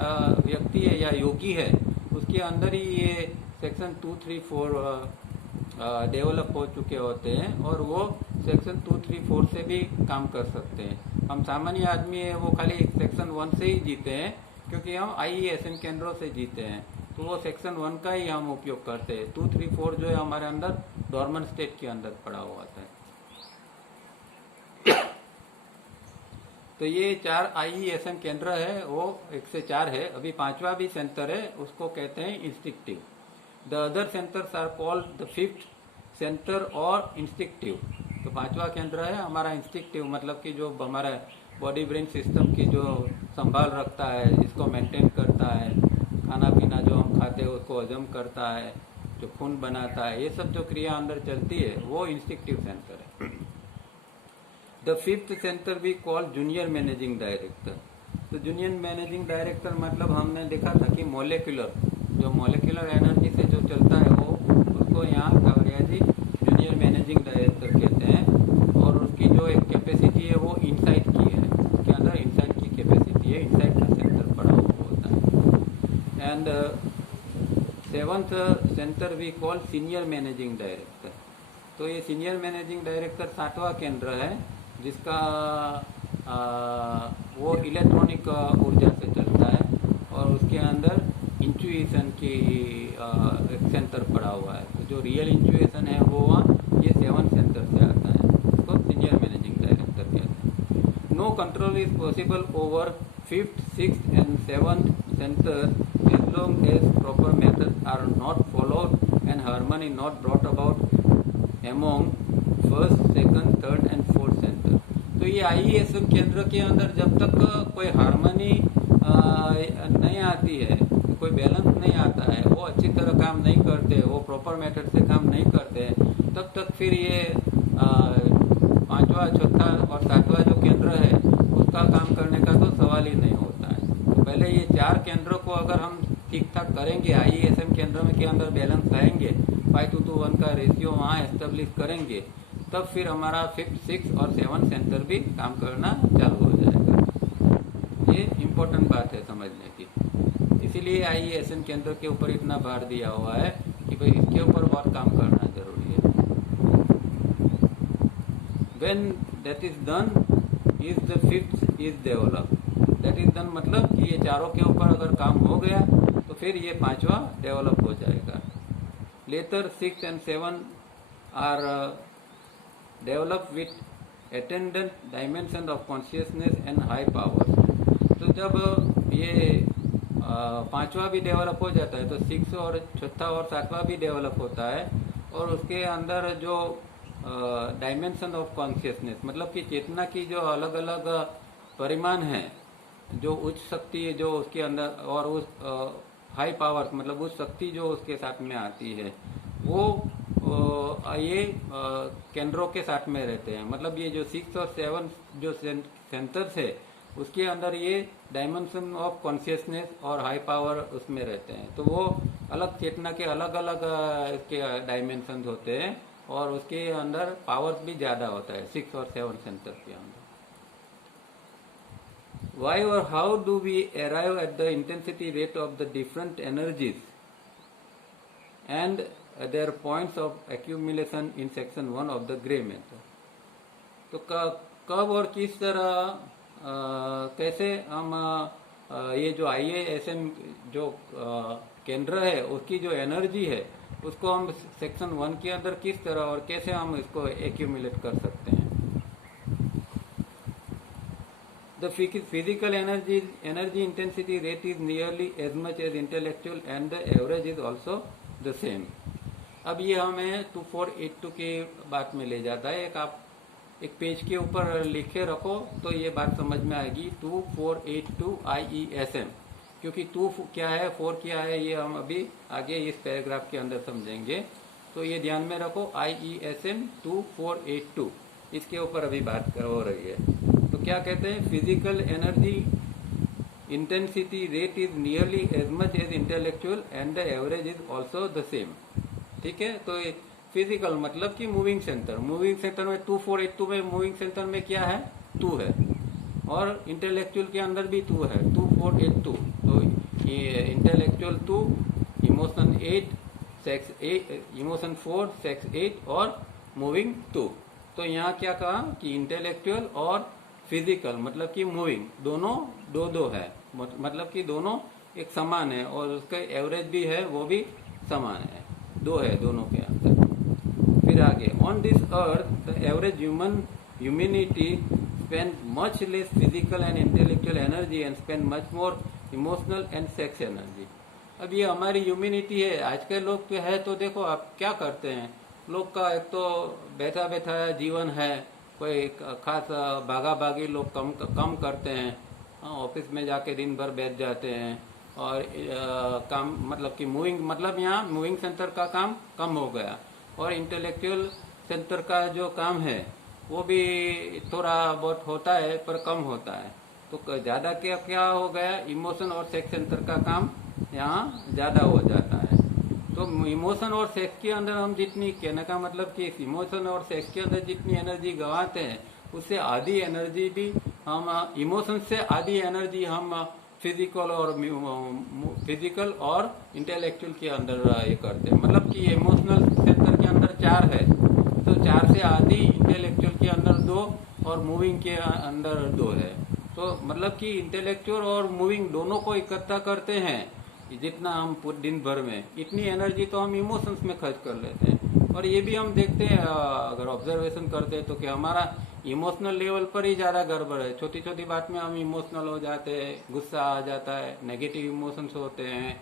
व्यक्ति है या योगी है उसके अंदर ही ये सेक्शन 2, 3, 4 डेवलप हो चुके होते हैं, और वो सेक्शन 2, 3, 4 से भी काम कर सकते हैं। हम सामान्य आदमी है वो खाली सेक्शन 1 से ही जीते हैं, क्योंकि हम IESM केंद्रों से जीते हैं, तो वो सेक्शन 1 का ही हम उपयोग करते हैं। 2, 3, 4 जो है हमारे अंदर डॉर्मेंट स्टेट के अंदर पड़ा हुआ था। तो ये 4 IESM केंद्र है, वो 1 से 4 है। अभी 5वां भी सेंटर है, उसको कहते हैं instinctive. The other centres are called the 5th centre और इंस्टिक्टिव। तो 5वां केंद्र है हमारा इंस्टिक्टिव, मतलब कि जो हमारा बॉडी ब्रेन सिस्टम की जो संभाल रखता है, जिसको मेंटेन करता है, खाना पीना जो हम खाते हैं उसको हजम करता है, जो खून बनाता है, ये सब जो क्रिया अंदर चलती है वो इंस्टिक्टिव सेंटर है। The fifth centre we call junior managing director. तो जूनियर मैनेजिंग डायरेक्टर मतलब हमने देखा था कि मोलिकुलर, जो मोलिकुलर एनर्जी से जो चलता है वो, उसको यहाँ कावरियाजी जूनियर मैनेजिंग डायरेक्टर कहते हैं। और उसकी जो एक कैपेसिटी है वो इनसाइट की है, उसके अंदर इनसाइट की कैपेसिटी है, इनसाइट का सेंटर पड़ा हुआ होता है। And seventh centre we call senior managing director. तो ये सीनियर मैनेजिंग डायरेक्टर 7वां केंद्र है, जिसका वो इलेक्ट्रॉनिक ऊर्जा से चलता है और उसके अंदर इंट्यूएशन की एक सेंटर पड़ा हुआ है। तो जो रियल इंट्यूएशन है वो ये 7 सेंटर से आता है, उसको सीनियर मैनेजिंग डायरेक्टर कहते हैं। No control is possible over 5th, 6th and 7th centre as long as proper methods are not followed and harmony not brought about among first, second, third and fourth center। तो ये IESM केंद्र के अंदर जब तक कोई हार्मनी नहीं आती है, कोई बैलेंस नहीं आता है, वो अच्छी तरह काम नहीं करते, वो प्रॉपर मेथड से काम नहीं करते, तब तक फिर ये 5वां, 6था और 7वां जो केंद्र है उसका काम करने का तो सवाल ही नहीं होता है। तो पहले ये 4 केंद्रों को अगर हम ठीक ठाक करेंगे, IESM केंद्र में के अंदर बैलेंस लाएंगे, 5:1 का रेशियो वहाँ एस्टेब्लिश करेंगे, तब फिर हमारा 5th, 6th और 7th सेंटर भी काम करना चालू हो जाएगा। ये इम्पोर्टेंट बात है समझने की, इसीलिए IESM केंद्र के ऊपर इतना भार दिया हुआ है कि भाई इसके ऊपर बहुत काम करना जरूरी है। When that is done, is the 5th is developed। That is done मतलब कि ये चारों के ऊपर अगर काम हो गया तो फिर ये 5वां डेवलप हो जाएगा। Later 6 and 7 are developed with attendant dimension of consciousness and high powers। तो जब ये 5वां भी डेवलप हो जाता है तो 6 और 6था और 7वां भी डेवलप होता है, और उसके अंदर जो डायमेंशन ऑफ कॉन्शियसनेस मतलब कि चेतना की जो अलग अलग परिमाण है, जो उच्च शक्ति जो उसके अंदर, और उस हाई पावर मतलब उस शक्ति जो उसके साथ में आती है, वो ये केंद्रों के साथ में रहते हैं। मतलब ये जो 6 और 7 जो सेंटर्स है उसके अंदर ये डायमेंशन ऑफ कॉन्शियसनेस और हाई पावर उसमें रहते हैं। तो वो अलग चेतना के अलग अलग इसके डायमेंशन होते हैं और उसके अंदर पावर्स भी ज्यादा होता है 6 और 7 सेंटर के अंदर। Why or how do we arrive at the intensity rate of the different energies and their points of accumulation in section 1 of the Gray method? तो कब और किस तरह कैसे हम ये जो IESM जो केंद्र है उसकी जो एनर्जी है उसको हम सेक्शन 1 के अंदर किस तरह और कैसे हम इसको एक्यूमुलेट कर सकते हैं। The physical energy intensity rate is nearly as much as intellectual and the average is also the same। अब ये हमें 2482 की बात में ले जाता है। आप एक पेज के ऊपर लिखे रखो तो ये बात समझ में आएगी। 2482 IESM, क्योंकि 2 क्या है 4 क्या है ये हम अभी आगे इस पैराग्राफ के अंदर समझेंगे। तो ये ध्यान में रखो, IESM 2482 इसके ऊपर अभी बात हो रही है। तो क्या कहते हैं, physical energy intensity rate is nearly as much as intellectual and the average is also the same. ठीक है, तो फिजिकल मतलब कि मूविंग सेंटर में 2482 में मूविंग सेंटर में क्या है 2 है, और इंटेलेक्चुअल के अंदर भी 2 है 2482। तो ये intellectual 2, emotion 8, sex 8, emotion 4, sex 8 और मूविंग 2। तो यहाँ क्या कहा कि इंटेलेक्चुअल और फिजिकल मतलब कि मूविंग दोनों 2-2 है, मतलब कि दोनों एक समान है, और उसका एवरेज भी है वो भी समान है, 2 है दोनों के अंदर। फिर आगे, on this earth the average humanity spend much less physical and intellectual energy and spend much more emotional and sex energy. अब ये हमारी ह्यूमैनिटी है। आज के लोग जो है तो देखो आप क्या करते हैं, लोग का एक तो बैठा बैठा जीवन है, कोई खास भागा भागी लोग कम करते हैं, ऑफिस में जाके दिन भर बैठ जाते हैं, और काम मतलब कि मूविंग मतलब यहाँ मूविंग सेंटर का काम कम हो गया, और इंटेलेक्चुअल सेंटर का जो काम है वो भी थोड़ा बहुत होता है पर कम होता है। तो ज़्यादा क्या क्या हो गया, इमोशन और सेक्स सेंटर का काम यहाँ ज़्यादा हो जाता है। तो इमोशन और सेक्स के अंदर हम जितनी, कहने का मतलब कि इमोशन और सेक्स के अंदर जितनी एनर्जी गंवाते हैं उससे आधी एनर्जी भी हम, इमोशन से आधी एनर्जी हम फिजिकल और इंटेलेक्चुअल के अंदर ये करते हैं। मतलब कि इमोशनल सेंटर के अंदर 4 है, तो 4 से आधी इंटेलेक्चुअल के अंदर 2 और मूविंग के अंदर 2 है। तो मतलब कि इंटेलेक्चुअल और मूविंग दोनों को इकट्ठा करते हैं, जितना हम दिन भर में इतनी एनर्जी तो हम इमोशंस में खर्च कर लेते हैं। और ये भी हम देखते हैं, अगर ऑब्जर्वेशन करते हैं तो कि हमारा इमोशनल लेवल पर ही ज़्यादा गड़बड़ है। छोटी छोटी बात में हम इमोशनल हो जाते हैं, गुस्सा आ जाता है, नेगेटिव इमोशंस होते हैं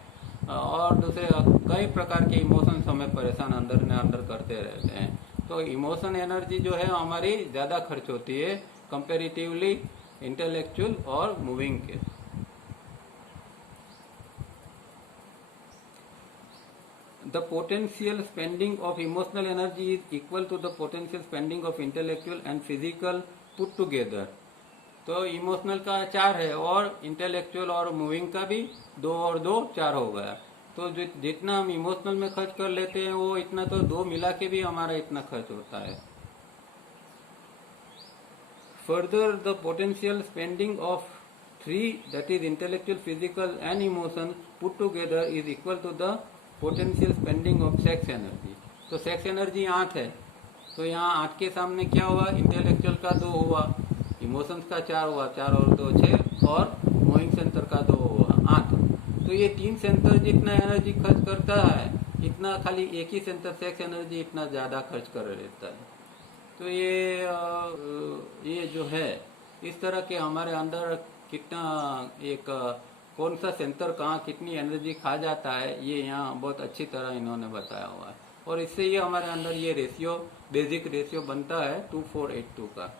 और दूसरे कई प्रकार के इमोशंस हमें परेशान अंदर ने अंदर करते रहते हैं। तो इमोशन एनर्जी जो है हमारी ज़्यादा खर्च होती है कंपेरेटिवली इंटेलेक्चुअल और मूविंग के। The potential spending of emotional energy is equal to the potential spending of intellectual and physical put together. तो इमोशनल का 4 है और इंटेलेक्चुअल और मूविंग का भी 2 और 2 4 हो गया। तो जितना हम इमोशनल में खर्च कर लेते हैं वो इतना तो 2 मिला के भी हमारा इतना खर्च होता है। Further, the potential spending of 3, that is intellectual, physical and emotion put together is equal to the potential spending of sex energy. तो सेक्स एनर्जी 8 है, तो यहाँ 8 के सामने क्या हुआ, इंटेलेक्चुअल का 2 हुआ, इमोशंस का 4 हुआ, 4 और 2 6 और मूविंग सेंटर का 2 हुआ 8। तो ये 3 सेंटर जितना एनर्जी खर्च करता है इतना खाली एक ही सेंटर सेक्स एनर्जी इतना ज़्यादा खर्च कर लेता है। तो ये जो है इस तरह के हमारे अंदर कितना एक कौन सा सेंटर कहाँ कितनी एनर्जी खा जाता है ये यहाँ बहुत अच्छी तरह इन्होंने बताया हुआ है। और इससे ये हमारे अंदर ये रेशियो, बेसिक रेशियो बनता है 2482 का।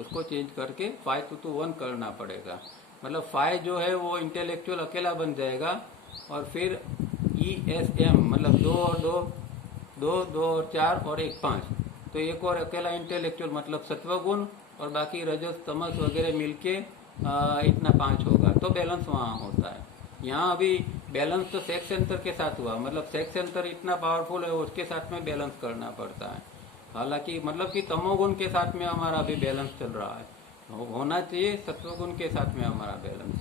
उसको चेंज करके 5:1 करना पड़ेगा। मतलब 5 जो है वो इंटेलेक्चुअल अकेला बन जाएगा और फिर ESM मतलब 2 और 2 और 4 और 1 5। तो एक और अकेला इंटेलेक्चुअल मतलब सत्वगुण और बाकी रजस तमस वगैरह मिलके इतना 5 होगा। तो बैलेंस वहाँ होता है। यहाँ अभी बैलेंस तो सेक्स सेंटर के साथ हुआ, मतलब सेक्स सेंटर इतना पावरफुल है उसके साथ में बैलेंस करना पड़ता है। हालांकि मतलब कि तमोगुण के साथ में हमारा अभी बैलेंस चल रहा है, होना चाहिए सत्वगुण के साथ में हमारा balance.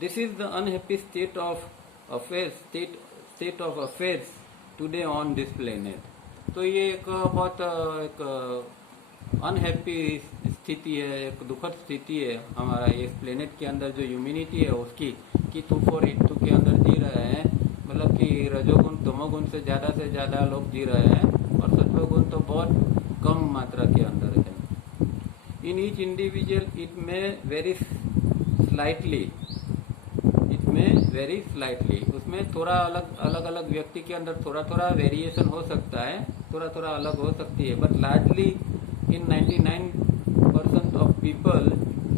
This is the unhappy state of affairs today on this planet. तो ये एक बहुत एक अनहैप्पी स्थिति है, एक दुखद स्थिति है हमारा इस प्लेनेट के अंदर जो ह्यूमैनिटी है उसकी, कि 2482 के अंदर जी रहे हैं। मतलब कि रजोगुण तमोगुण से ज़्यादा लोग जी रहे हैं और सत्वगुण तो बहुत कम मात्रा के अंदर है। इन ईच इंडिविजुअल इट में वेरी स्लाइटली उसमें थोड़ा अलग व्यक्ति के अंदर थोड़ा वेरिएशन हो सकता है, थोड़ा अलग हो सकती है, but largely in 99% of people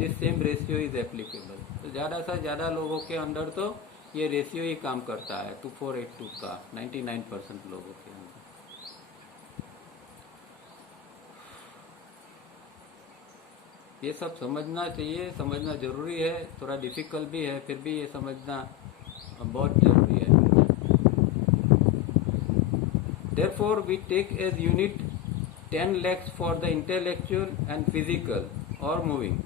this same ratio is applicable। तो ज़्यादा से ज़्यादा लोगों के अंदर तो ये रेशियो ही काम करता है 2482 का 99% लोगों के अंदर। ये सब समझना चाहिए, समझना जरूरी है, थोड़ा डिफिकल्ट भी है, फिर भी ये समझना बहुत जरूरी है। Therefore we take as unit 10 lakhs for the intellectual and physical और moving।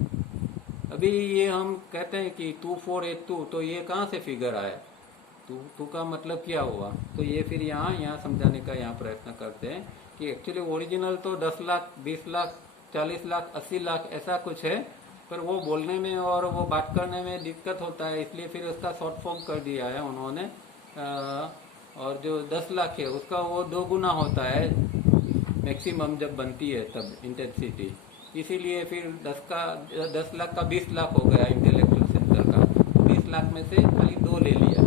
अभी ये हम कहते हैं कि 2482, तो ये कहाँ से फिगर आया, टू का मतलब क्या हुआ। तो ये फिर यहाँ समझाने का यहाँ प्रयत्न करते हैं कि एक्चुअली ओरिजिनल तो 10 लाख 20 लाख 40 लाख 80 लाख ऐसा कुछ है, पर वो बोलने में और वो बात करने में दिक्कत होता है, इसलिए फिर उसका शॉर्ट फॉर्म कर दिया है उन्होंने। और जो 10 लाख है उसका वो 2 गुना होता है मैक्सिमम जब बनती है तब इंटेंसिटी, इसीलिए फिर 10 लाख का 20 लाख हो गया इंटेलेक्चुअल सेंटर का। 20 लाख में से खाली 2 ले लिया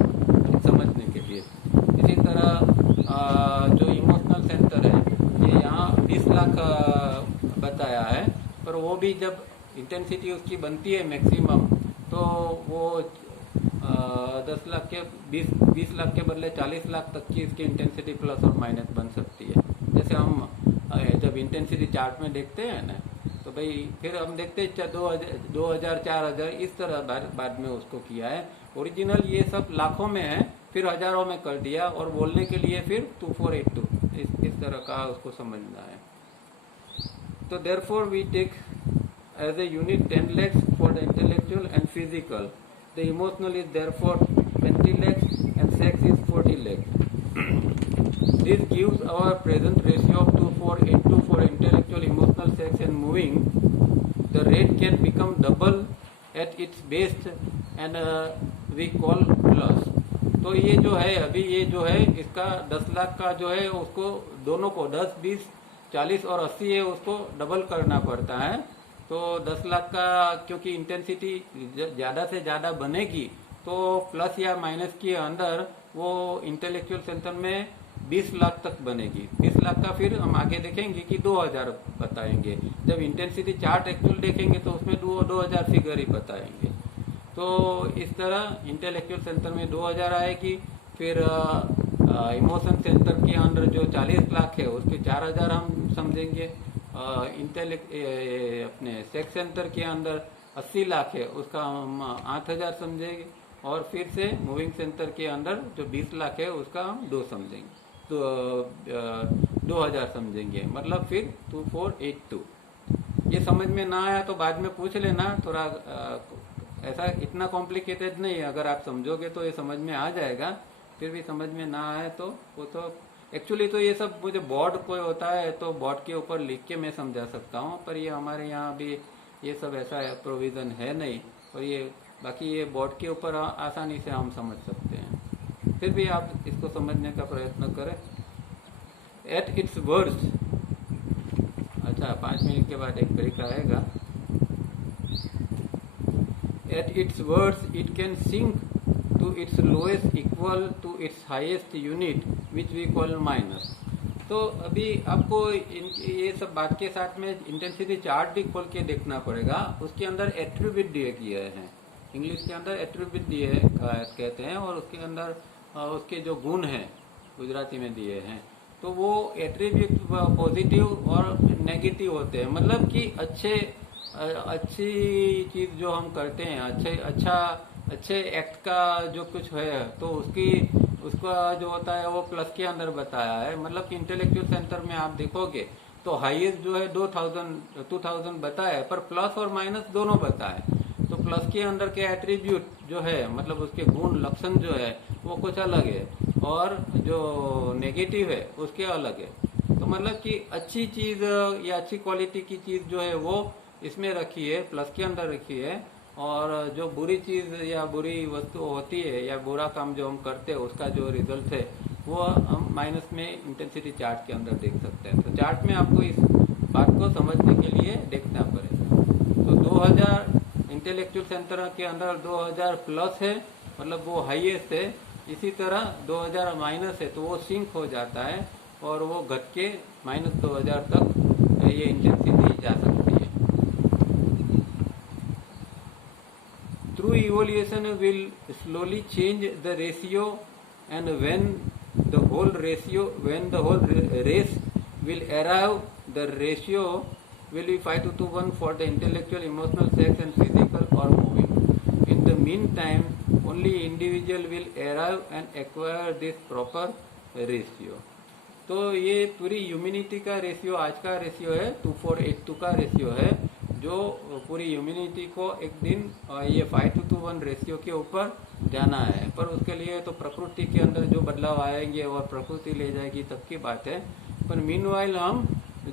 समझने के लिए। इसी तरह जो इमोशनल सेंटर है ये यहाँ 20 लाख बताया है, पर वो भी जब इंटेंसिटी उसकी बनती है मैक्सिमम तो वो 10 लाख के 20 लाख के बदले 40 लाख तक की इसकी इंटेंसिटी प्लस और माइनस बन सकती है। जैसे हम जब इंटेंसिटी चार्ट में देखते हैं ना, तो भाई फिर हम देखते हैं 2000 4000 इस तरह बाद में उसको किया है। ओरिजिनल ये सब लाखों में है, फिर हजारों में कर दिया, और बोलने के लिए फिर 2482 इस तरह का उसको समझना है। तो therefore we take as a unit 10 lakhs for the intellectual and physical. The emotional is therefore 20 lakhs and sex is 40 lakhs. This gives our present ratio of 2482 for intellectual, emotional, sex and moving. The rate can become double at its best and we call plus. तो ये जो है अभी ये जो है इसका 10 लाख का जो है उसको दोनों को 10, 20, 40 और 80 है, उसको डबल करना पड़ता है। तो 10 लाख का क्योंकि इंटेंसिटी ज़्यादा से ज़्यादा बनेगी, तो प्लस या माइनस के अंदर वो इंटेलेक्चुअल सेंटर में 20 लाख तक बनेगी। 20 लाख का फिर हम आगे देखेंगे कि 2000 बताएंगे। जब इंटेंसिटी चार्ट एक्चुअल देखेंगे तो उसमें 2000 फिगर ही बताएंगे। तो इस तरह इंटेलेक्चुअल सेंटर में 2000 आएगी, फिर इमोशन सेंटर के अंदर जो 40 लाख है उसके 4000 हम समझेंगे। अपने सेक्स सेंटर के अंदर 80 लाख है उसका हम 8000 समझेंगे, और फिर से मूविंग सेंटर के अंदर जो 20 लाख है उसका हम 2 समझेंगे, तो 2000 समझेंगे, मतलब फिर 2482। ये समझ में ना आया तो बाद में पूछ लेना, थोड़ा ऐसा इतना कॉम्प्लिकेटेड नहीं है, अगर आप समझोगे तो ये समझ में आ जाएगा। फिर भी समझ में ना आए तो वो तो एक्चुअली तो ये सब मुझे बोर्ड कोई होता है तो बोर्ड के ऊपर लिख के मैं समझा सकता हूँ, पर ये हमारे यहाँ भी ये सब ऐसा प्रोविज़न है नहीं, और ये बाकी ये बोर्ड के ऊपर आसानी से हम समझ सकते हैं। फिर भी आप इसको समझने का प्रयत्न करें। एट इट्स वर्ड्स, अच्छा 5 मिनट के बाद एक ब्रेक आएगा। At its worst, it can sink to its lowest equal to its highest unit, which we call minus. तो अभी आपको ये सब बात के साथ में इंटेंसिटी चार्ट भी खोल के देखना पड़ेगा। उसके अंदर एट्रीब्यूट दिए गए हैं, इंग्लिश के अंदर एट्रीब्यूट दिए कहते हैं, और उसके अंदर उसके जो गुण हैं गुजराती में दिए हैं। तो वो एट्रीब्यूट पॉजिटिव और नेगेटिव होते हैं, मतलब कि अच्छी चीज जो हम करते हैं, अच्छे एक्ट का जो कुछ है तो उसका जो होता है वो प्लस के अंदर बताया है। मतलब कि इंटेलेक्चुअल सेंटर में आप देखोगे तो हाईएस्ट जो है 2000 बताया है, पर प्लस और माइनस दोनों बताए। तो प्लस के अंदर के एट्रीब्यूट जो है मतलब उसके गुण लक्षण जो है वो कुछ अलग है, और जो नेगेटिव है उसके अलग है। तो मतलब कि अच्छी चीज या अच्छी क्वालिटी की चीज जो है वो इसमें रखी है, प्लस के अंदर रखी है, और जो बुरी चीज या बुरी वस्तु होती है या बुरा काम जो हम करते हैं उसका जो रिजल्ट है वो हम माइनस में इंटेंसिटी चार्ट के अंदर देख सकते हैं। तो चार्ट में आपको इस बात को समझने के लिए देखना पड़ेगा। तो 2000 इंटेलेक्चुअल सेंटर के अंदर 2000 प्लस है, मतलब वो हाईएस्ट है। इसी तरह 2000 माइनस है तो वो सिंक हो जाता है और वो घट के -2000 तक ये इंटेंसिटी जा सकती है। Through evaluation will slowly change the ratio, and when the whole race will arrive, the ratio will be 5:1 for the intellectual, emotional, sex and physical or moving. In the meantime, only individual will arrive and acquire this proper ratio. तो ये पूरी ह्यूमैनिटी का रेशियो आज का रेशियो है, 2482 का रेशियो है, जो पूरी ह्यूमैनिटी को एक दिन ये 5:1 रेशियो के ऊपर जाना है। पर उसके लिए तो प्रकृति के अंदर जो बदलाव आएंगे और प्रकृति ले जाएगी तब की बात है। पर मीनवाइल हम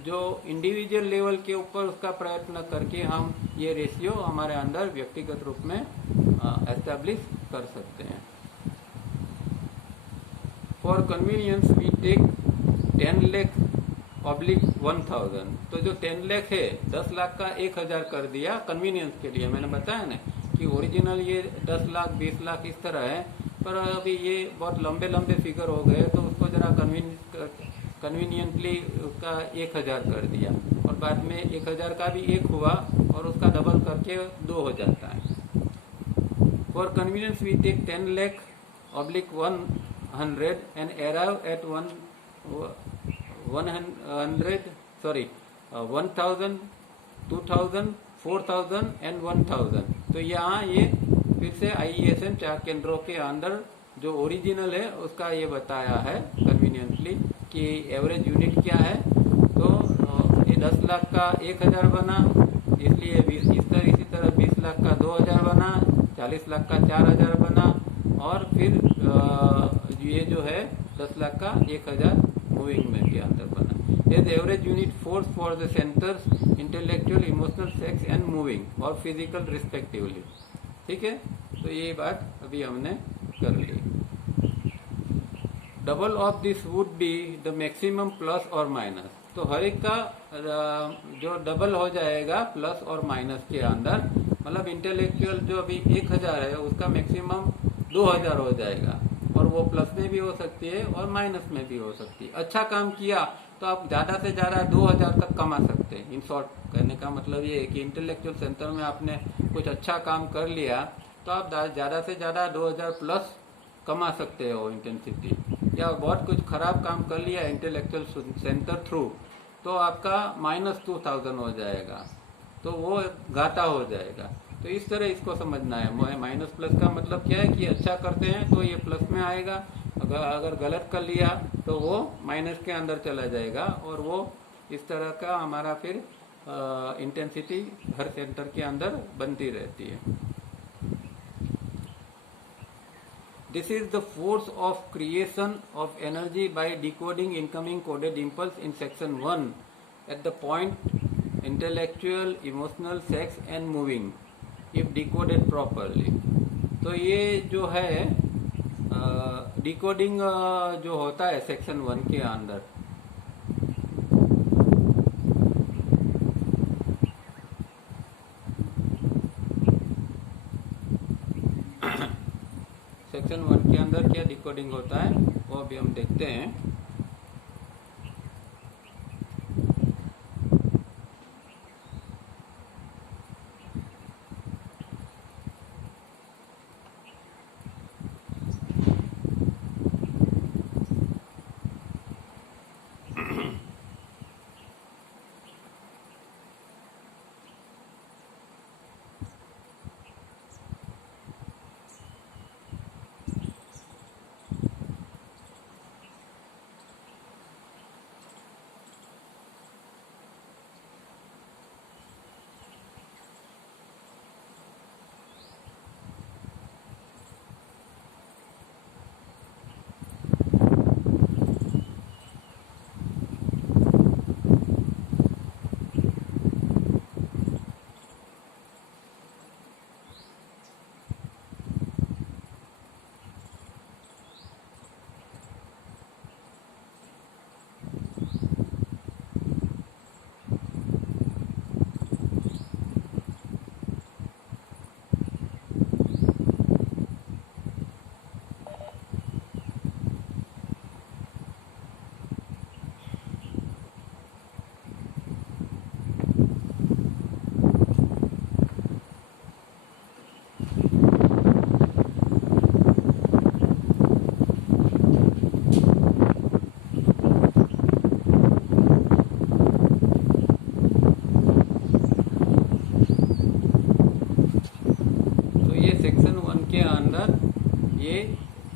जो इंडिविजुअल लेवल के ऊपर उसका प्रयत्न करके हम ये रेशियो हमारे अंदर व्यक्तिगत रूप में एस्टैब्लिश कर सकते हैं। For convenience we take 10 lakh public 1000। तो जो 10 लाख है 10 लाख का 1000 कर दिया कन्वीनियंस के लिए। मैंने बताया ना कि ओरिजिनल ये 10 लाख 20 लाख इस तरह है, पर अभी ये बहुत लंबे लंबे फिगर हो गए तो उसको जरा कन्वीनियंटली उसका 1000 कर दिया, और बाद में 1000 का भी 1 हुआ और उसका डबल करके 2 हो जाता है। For convenience we take 10 lakh public 100 and arrive at 100 sorry 1000 2000 4000 and 1000। तो यहाँ ये फिर से IESM 4 केंद्रों के अंदर जो ओरिजिनल है उसका ये बताया है कन्वीनियंटली कि एवरेज यूनिट क्या है। तो ये 10 लाख का 1000 बना, इसलिए इसी तरह 20 लाख का 2000 बना, 40 लाख का 4000 बना, और फिर ये जो है 10 लाख का 1000 मूविंग में के अंदर बना। As average unit force for the centres intellectual, emotional, sex and moving और फिजिकल रिस्पेक्टिवली। ठीक है, तो ये बात अभी हमने कर ली। Double of this would be the maximum plus और माइनस। तो हर एक का जो डबल हो जाएगा प्लस और माइनस के अंदर, मतलब इंटेलेक्चुअल जो अभी 1000 है उसका मैक्सिमम 2000 हो जाएगा, और वो प्लस में भी हो सकती है और माइनस में भी हो सकती है। अच्छा काम किया तो आप ज्यादा से ज्यादा 2000 तक कमा सकते हैं। इन शॉर्ट कहने का मतलब ये है कि इंटेलेक्चुअल सेंटर में आपने कुछ अच्छा काम कर लिया तो आप ज्यादा से ज्यादा 2000 प्लस कमा सकते हो इंटेंसिटी। या बहुत कुछ खराब काम कर लिया इंटेलेक्चुअल सेंटर थ्रू तो आपका -2000 हो जाएगा, तो वो घाटा हो जाएगा। तो इस तरह इसको समझना है। माइनस प्लस का मतलब क्या है कि अच्छा करते हैं तो ये प्लस में आएगा, अगर गलत कर लिया तो वो माइनस के अंदर चला जाएगा, और वो इस तरह का हमारा फिर इंटेंसिटी हर सेंटर के अंदर बनती रहती है। This is the force of creation of energy by decoding incoming coded impulse in section 1 at the point intellectual, emotional, sex and moving if decoded properly। तो ये जो है डिकोडिंग जो होता है सेक्शन 1 के अंदर, सेक्शन 1 के अंदर क्या डिकोडिंग होता है वो अभी हम देखते हैं।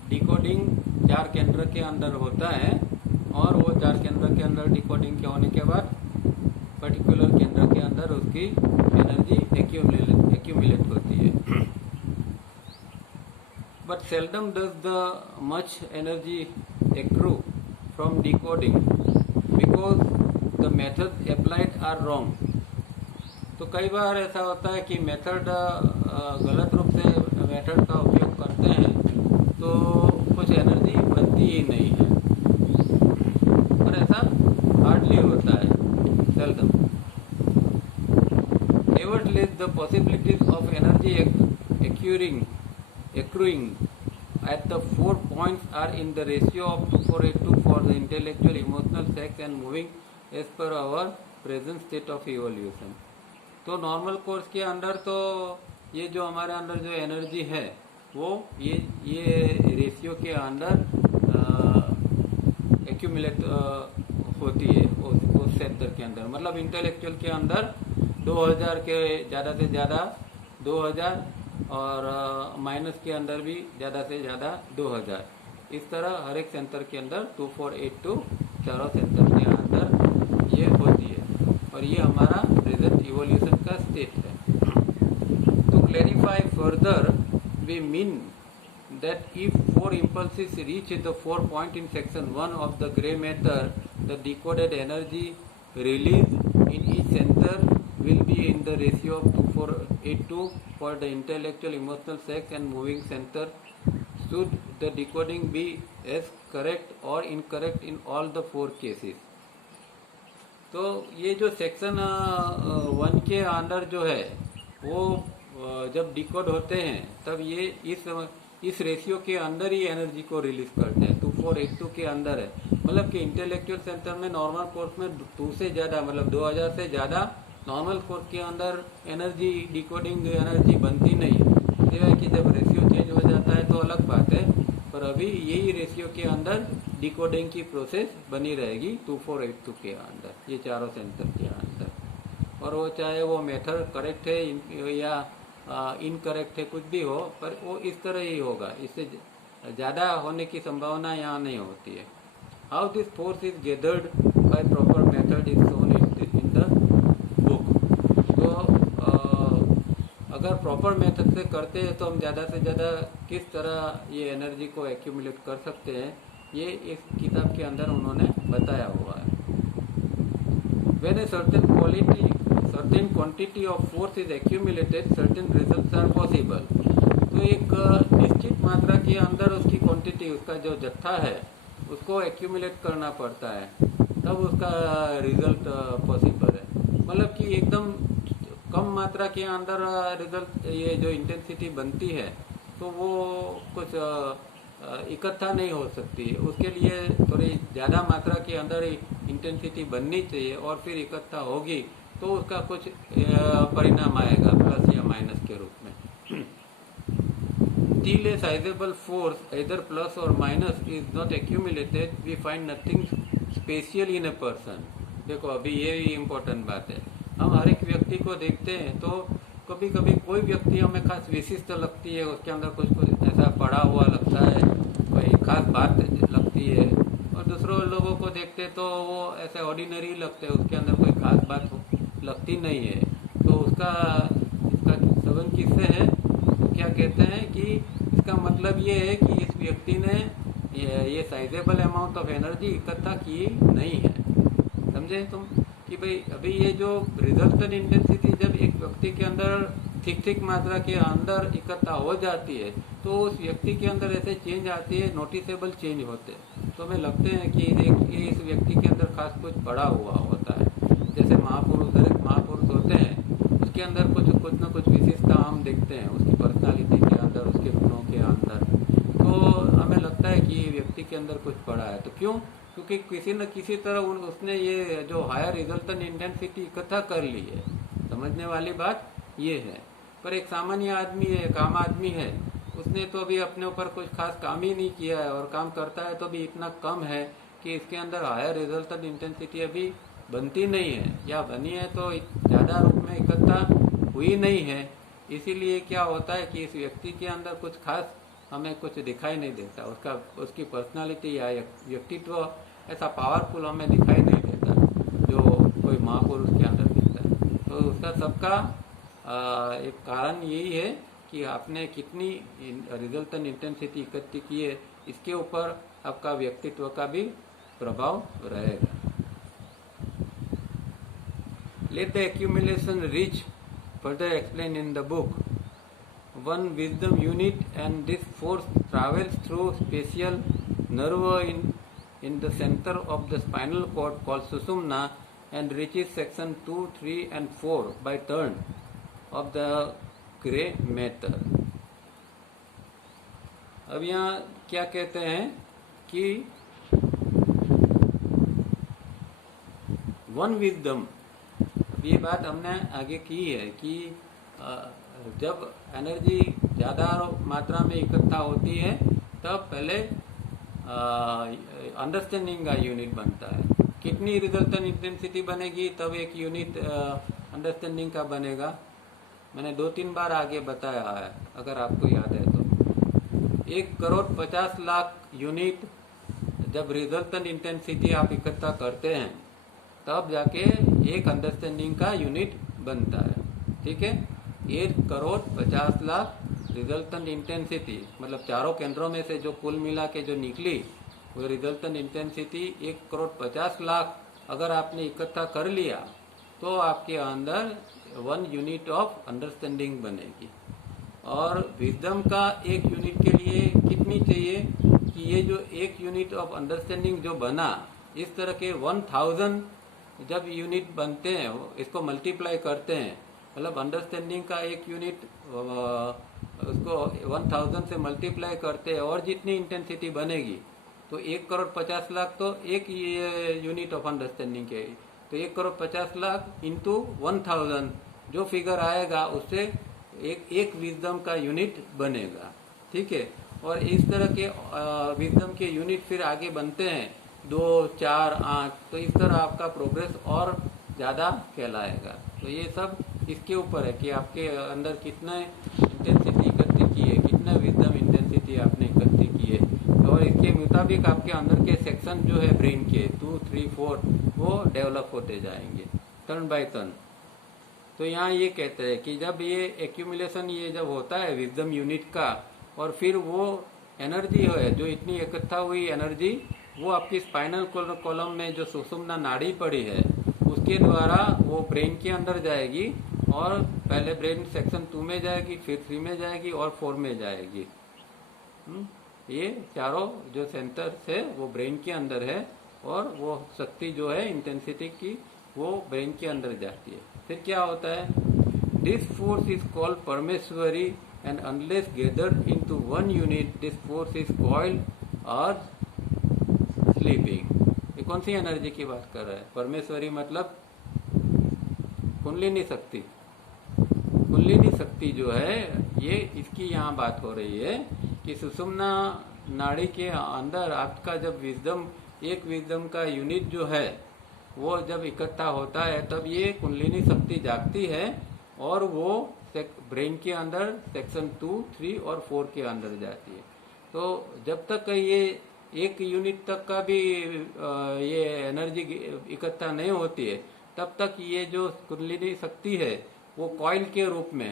डिकोडिंग 4 केंद्र के अंदर होता है, और वो 4 केंद्र के अंदर डिकोडिंग के होने के बाद पर्टिकुलर केंद्र के अंदर उसकी एनर्जी एक्यूमुलेट होती है। But seldom does the much energy accrue from decoding because the method applied are wrong. तो कई बार ऐसा होता है कि मेथड गलत रूप से मेथड का उपयोग करते हैं तो कुछ एनर्जी बनती ही नहीं है, और ऐसा हार्डली होता है, seldom. Nevertheless the possibilities of energy accruing at the 4 points are in the ratio of 2482 for the intellectual, emotional, sex and moving as per our present state of evolution। तो नॉर्मल कोर्स के अंदर तो ये जो हमारे अंदर जो एनर्जी है वो ये रेशियो के अंदर एक्यूमुलेट होती है उस सेंटर के अंदर। मतलब इंटेलेक्चुअल के अंदर 2000 के ज़्यादा से ज़्यादा 2000 और माइनस के अंदर भी ज़्यादा से ज़्यादा 2000। इस तरह हर एक सेंटर के अंदर 2482 चारों सेंटर के अंदर ये होती है और ये हमारा प्रेजेंट इवोल्यूशन का स्टेट है। To clarify further, we mean that if 4 impulses reach the 4 point in section 1 of the gray matter, the decoded energy released in each center will be in the ratio of 2482 for the intellectual, emotional, sex and moving center. Should the decoding be as correct or incorrect in all the 4 cases? तो ये जो सेक्शन 1 के अंदर जो है वो जब डिकोड होते हैं तब ये इस रेशियो के अंदर ही एनर्जी को रिलीज करते हैं। 2482 के अंदर है, मतलब कि इंटेलेक्चुअल सेंटर में नॉर्मल कोर्स में 2 से ज़्यादा मतलब 2000 से ज़्यादा नॉर्मल कोर्स के अंदर एनर्जी डिकोडिंग एनर्जी बनती नहीं है। ये है कि जब रेशियो चेंज हो जाता है तो अलग बात है, पर अभी यही रेशियो के अंदर डिकोडिंग की प्रोसेस बनी रहेगी 2482 के अंदर, ये चारों सेंटर के अंदर। और वो चाहे वो मेथड करेक्ट है या इनकरेक्ट है, कुछ भी हो, पर वो इस तरह ही होगा, इससे ज़्यादा होने की संभावना यहाँ नहीं होती है। How this force is gathered by proper method is shown in the book. तो अगर प्रॉपर मेथड से करते हैं तो हम ज़्यादा से ज़्यादा किस तरह ये एनर्जी को एक्यूमुलेट कर सकते हैं, ये इस किताब के अंदर उन्होंने बताया हुआ है। When a certain quantity of force is accumulated, certain results are possible. तो एक निश्चित मात्रा के अंदर उसकी क्वांटिटी, उसका जो जत्था है उसको एक्यूमुलेट करना पड़ता है, तब उसका रिजल्ट पॉसिबल है। मतलब कि एकदम कम मात्रा के अंदर रिजल्ट, ये जो इंटेंसिटी बनती है तो वो कुछ इकट्ठा नहीं हो सकती है, उसके लिए थोड़ी ज़्यादा मात्रा के अंदर इंटेंसिटी बननी चाहिए और फिर इकट्ठा होगी तो उसका कुछ परिणाम आएगा प्लस या माइनस के रूप में। Till a sizable force either plus or minus is not accumulated, we find nothing special in a person। देखो अभी ये भी इम्पोर्टेंट बात है, हम हर एक व्यक्ति को देखते हैं तो कभी कभी कोई व्यक्ति हमें खास विशिष्ट लगती है, उसके अंदर कुछ ऐसा पड़ा हुआ लगता है, कोई खास बात लगती है, और दूसरों लोगों को देखते तो वो ऐसे ऑर्डिनरी लगते हैं, उसके अंदर कोई खास बात लगती नहीं है। तो इसका संबंध किससे है? तो क्या कहते हैं कि इसका मतलब ये है कि इस व्यक्ति ने ये साइजेबल अमाउंट ऑफ एनर्जी इकट्ठा की नहीं है। समझे तुम कि भाई अभी ये जो रिजल्टेंट इंटेंसिटी जब एक व्यक्ति के अंदर ठीक मात्रा के अंदर इकट्ठा हो जाती है तो उस व्यक्ति के अंदर ऐसे चेंज आती है, नोटिसेबल चेंज होते हैं। तो हमें लगते हैं कि इस व्यक्ति के अंदर खास कुछ पड़ा हुआ होता है। जैसे महापुरुष, दरेक महापुरुष होते हैं, उसके अंदर कुछ न कुछ विशेषता हम देखते हैं, उसकी पर्सनालिटी के अंदर, उसके गुणों के अंदर। तो हमें लगता है कि व्यक्ति के अंदर कुछ पड़ा है। तो क्यों? क्योंकि किसी न किसी तरह उसने ये जो हायर रिजल्टेंट इंटेंसिटी इकट्ठा कर ली है। समझने वाली बात ये है। पर एक सामान्य आदमी है, एक आम आदमी है, उसने तो अभी अपने ऊपर कुछ खास काम ही नहीं किया है, और काम करता है तो भी इतना कम है कि इसके अंदर हायर रिजल्टेंट इंटेंसिटी अभी बनती नहीं है, या बनी है तो ज़्यादा रूप में इकट्ठा हुई नहीं है। इसीलिए क्या होता है कि इस व्यक्ति के अंदर कुछ खास हमें कुछ दिखाई नहीं देता, उसकी पर्सनालिटी या व्यक्तित्व ऐसा पावरफुल हमें दिखाई नहीं देता जो कोई महापुरुष के अंदर दिखता है। तो उसका सबका एक कारण यही है कि आपने कितनी रिजल्टेंट इंटेंसिटी इकट्ठी की है, इसके ऊपर आपका व्यक्तित्व का भी प्रभाव रहेगा। Let the accumulation reach further explained in the book one wisdom unit, and this force travels through special nerve in the center of the spinal cord called Sushumna and reaches section 2, 3 and 4 by turn of the gray matter। अब यहाँ क्या कहते हैं कि वन विजडम, ये बात हमने आगे की है कि जब एनर्जी ज़्यादा मात्रा में इकट्ठा होती है तब पहले अंडरस्टैंडिंग का यूनिट बनता है। कितनी रिजल्टेंट इंटेंसिटी बनेगी तब एक यूनिट अंडरस्टैंडिंग का बनेगा। मैंने 2-3 बार आगे बताया है, अगर आपको याद है तो 1,50,00,000 यूनिट जब रिजल्टेंट इंटेंसिटी आप इकट्ठा करते हैं तब जाके एक अंडरस्टैंडिंग का यूनिट बनता है। ठीक है, 1,50,00,000 रिजल्टेंट इंटेंसिटी मतलब चारों केंद्रों में से जो कुल मिला के जो निकली वो रिजल्टेंट इंटेंसिटी 1,50,00,000 अगर आपने इकट्ठा कर लिया तो आपके अंदर 1 यूनिट ऑफ अंडरस्टैंडिंग बनेगी। और विजडम का एक यूनिट के लिए कितनी चाहिए कि ये जो एक यूनिट ऑफ अंडरस्टैंडिंग जो बना, इस तरह के 1000 जब यूनिट बनते हैं इसको मल्टीप्लाई करते हैं, मतलब अंडरस्टैंडिंग का एक यूनिट उसको 1000 से मल्टीप्लाई करते हैं और जितनी इंटेंसिटी बनेगी तो 1,50,00,000 तो एक यूनिट ऑफ अंडरस्टैंडिंग के, तो 1,50,00,000 इंटू 1000 जो फिगर आएगा उससे एक विजडम का यूनिट बनेगा। ठीक है, और इस तरह के विजडम के यूनिट फिर आगे बनते हैं 2, 4, 8, तो इस तरह आपका प्रोग्रेस और ज़्यादा कहलाएगा। तो ये सब इसके ऊपर है कि आपके अंदर कितना इंटेंसिटी इकट्ठी की है, कितना विजडम इंटेंसिटी आपने इकट्ठी की है, और इसके मुताबिक आपके अंदर के सेक्शन जो है ब्रेन के 2, 3, 4 वो डेवलप होते जाएंगे टर्न बाय टर्न। तो यहाँ ये कहते हैं कि जब ये एक्यूमुलेशन ये जब होता है विजडम यूनिट का, और फिर वो एनर्जी है जो इतनी इकट्ठा हुई एनर्जी वो आपकी स्पाइनल कॉलम में जो सुषुम्ना नाड़ी पड़ी है उसके द्वारा वो ब्रेन के अंदर जाएगी, और पहले ब्रेन सेक्शन 2 में जाएगी, फिर 3 में जाएगी और 4 में जाएगी। ये चारों जो सेंटर्स है वो ब्रेन के अंदर है, और वो शक्ति जो है इंटेंसिटी की वो ब्रेन के अंदर जाती है। फिर क्या होता है, this force is called Parameshwari and unless gathered into 1 unit this force is called और स्लीपिंग। ये कौन सी एनर्जी की बात कर रहा है? परमेश्वरी मतलब कुंडलिनी शक्ति। कुंडलिनी शक्ति जो है ये इसकी यहाँ बात हो रही है कि सुषुम्ना नाड़ी के अंदर आपका जब विजडम एक विजडम का यूनिट जो है वो जब इकट्ठा होता है तब ये कुंडलिनी शक्ति जागती है, और वो ब्रेन के अंदर सेक्शन 2, 3 और 4 के अंदर जाती है। तो जब तक ये एक यूनिट तक का भी ये एनर्जी इकट्ठा नहीं होती है तब तक ये जो कुंडलिनी शक्ति है वो कॉइल के रूप में,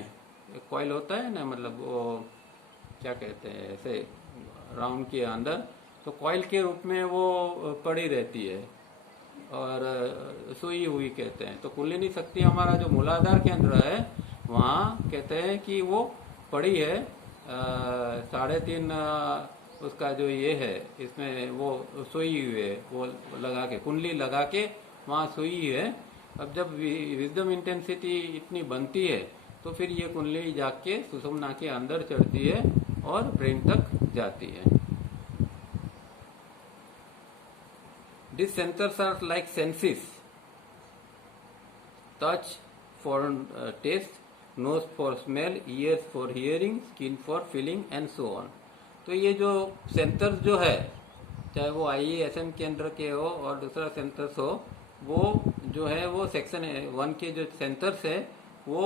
एक कॉइल होता है ना, मतलब वो क्या कहते हैं ऐसे राउंड के अंदर, तो कॉइल के रूप में वो पड़ी रहती है और सोई हुई कहते हैं। तो कुंडलिनी शक्ति हमारा जो मूलाधार केंद्र है वहाँ कहते हैं कि वो पड़ी है 3.5 उसका जो ये है इसमें वो सोई हुई है, वो लगा के कुंडली लगा के वहाँ सोई है। अब जब विजडम इंटेंसिटी इतनी बनती है तो फिर ये कुंडली जाग के सुषुम्ना के अंदर चढ़ती है और ब्रेन तक जाती है। These centers are like senses: touch for taste, nose for smell, ears for hearing, skin for feeling and so on। तो ये जो सेंटर्स जो है, चाहे वो IESM केंद्र के हो और दूसरा सेंटर्स हो, वो जो है वो सेक्शन 1 के जो सेंटर्स है वो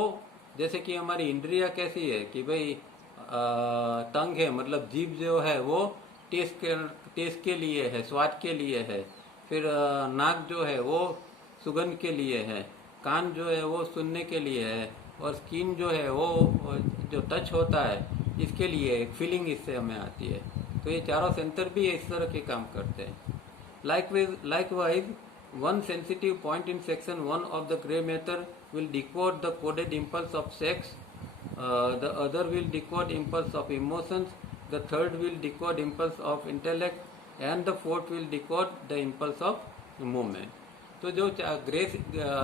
जैसे कि हमारी इंद्रिया कैसी है कि भाई टंग है, मतलब जीभ जो है वो टेस्ट के लिए है, स्वाद के लिए है। फिर नाक जो है वो सुगंध के लिए है, कान जो है वो सुनने के लिए है, और स्किन जो है वो जो टच होता है इसके लिए एक फीलिंग इससे हमें आती है। तो ये चारों सेंटर भी इस तरह के काम करते हैं। Likewise, one sensitive point in section 1 of the gray matter will decode the coded impulse of sex, the other will decode impulse of emotions, the third will decode impulse of intellect, and the fourth will decode the impulse of movement। तो जो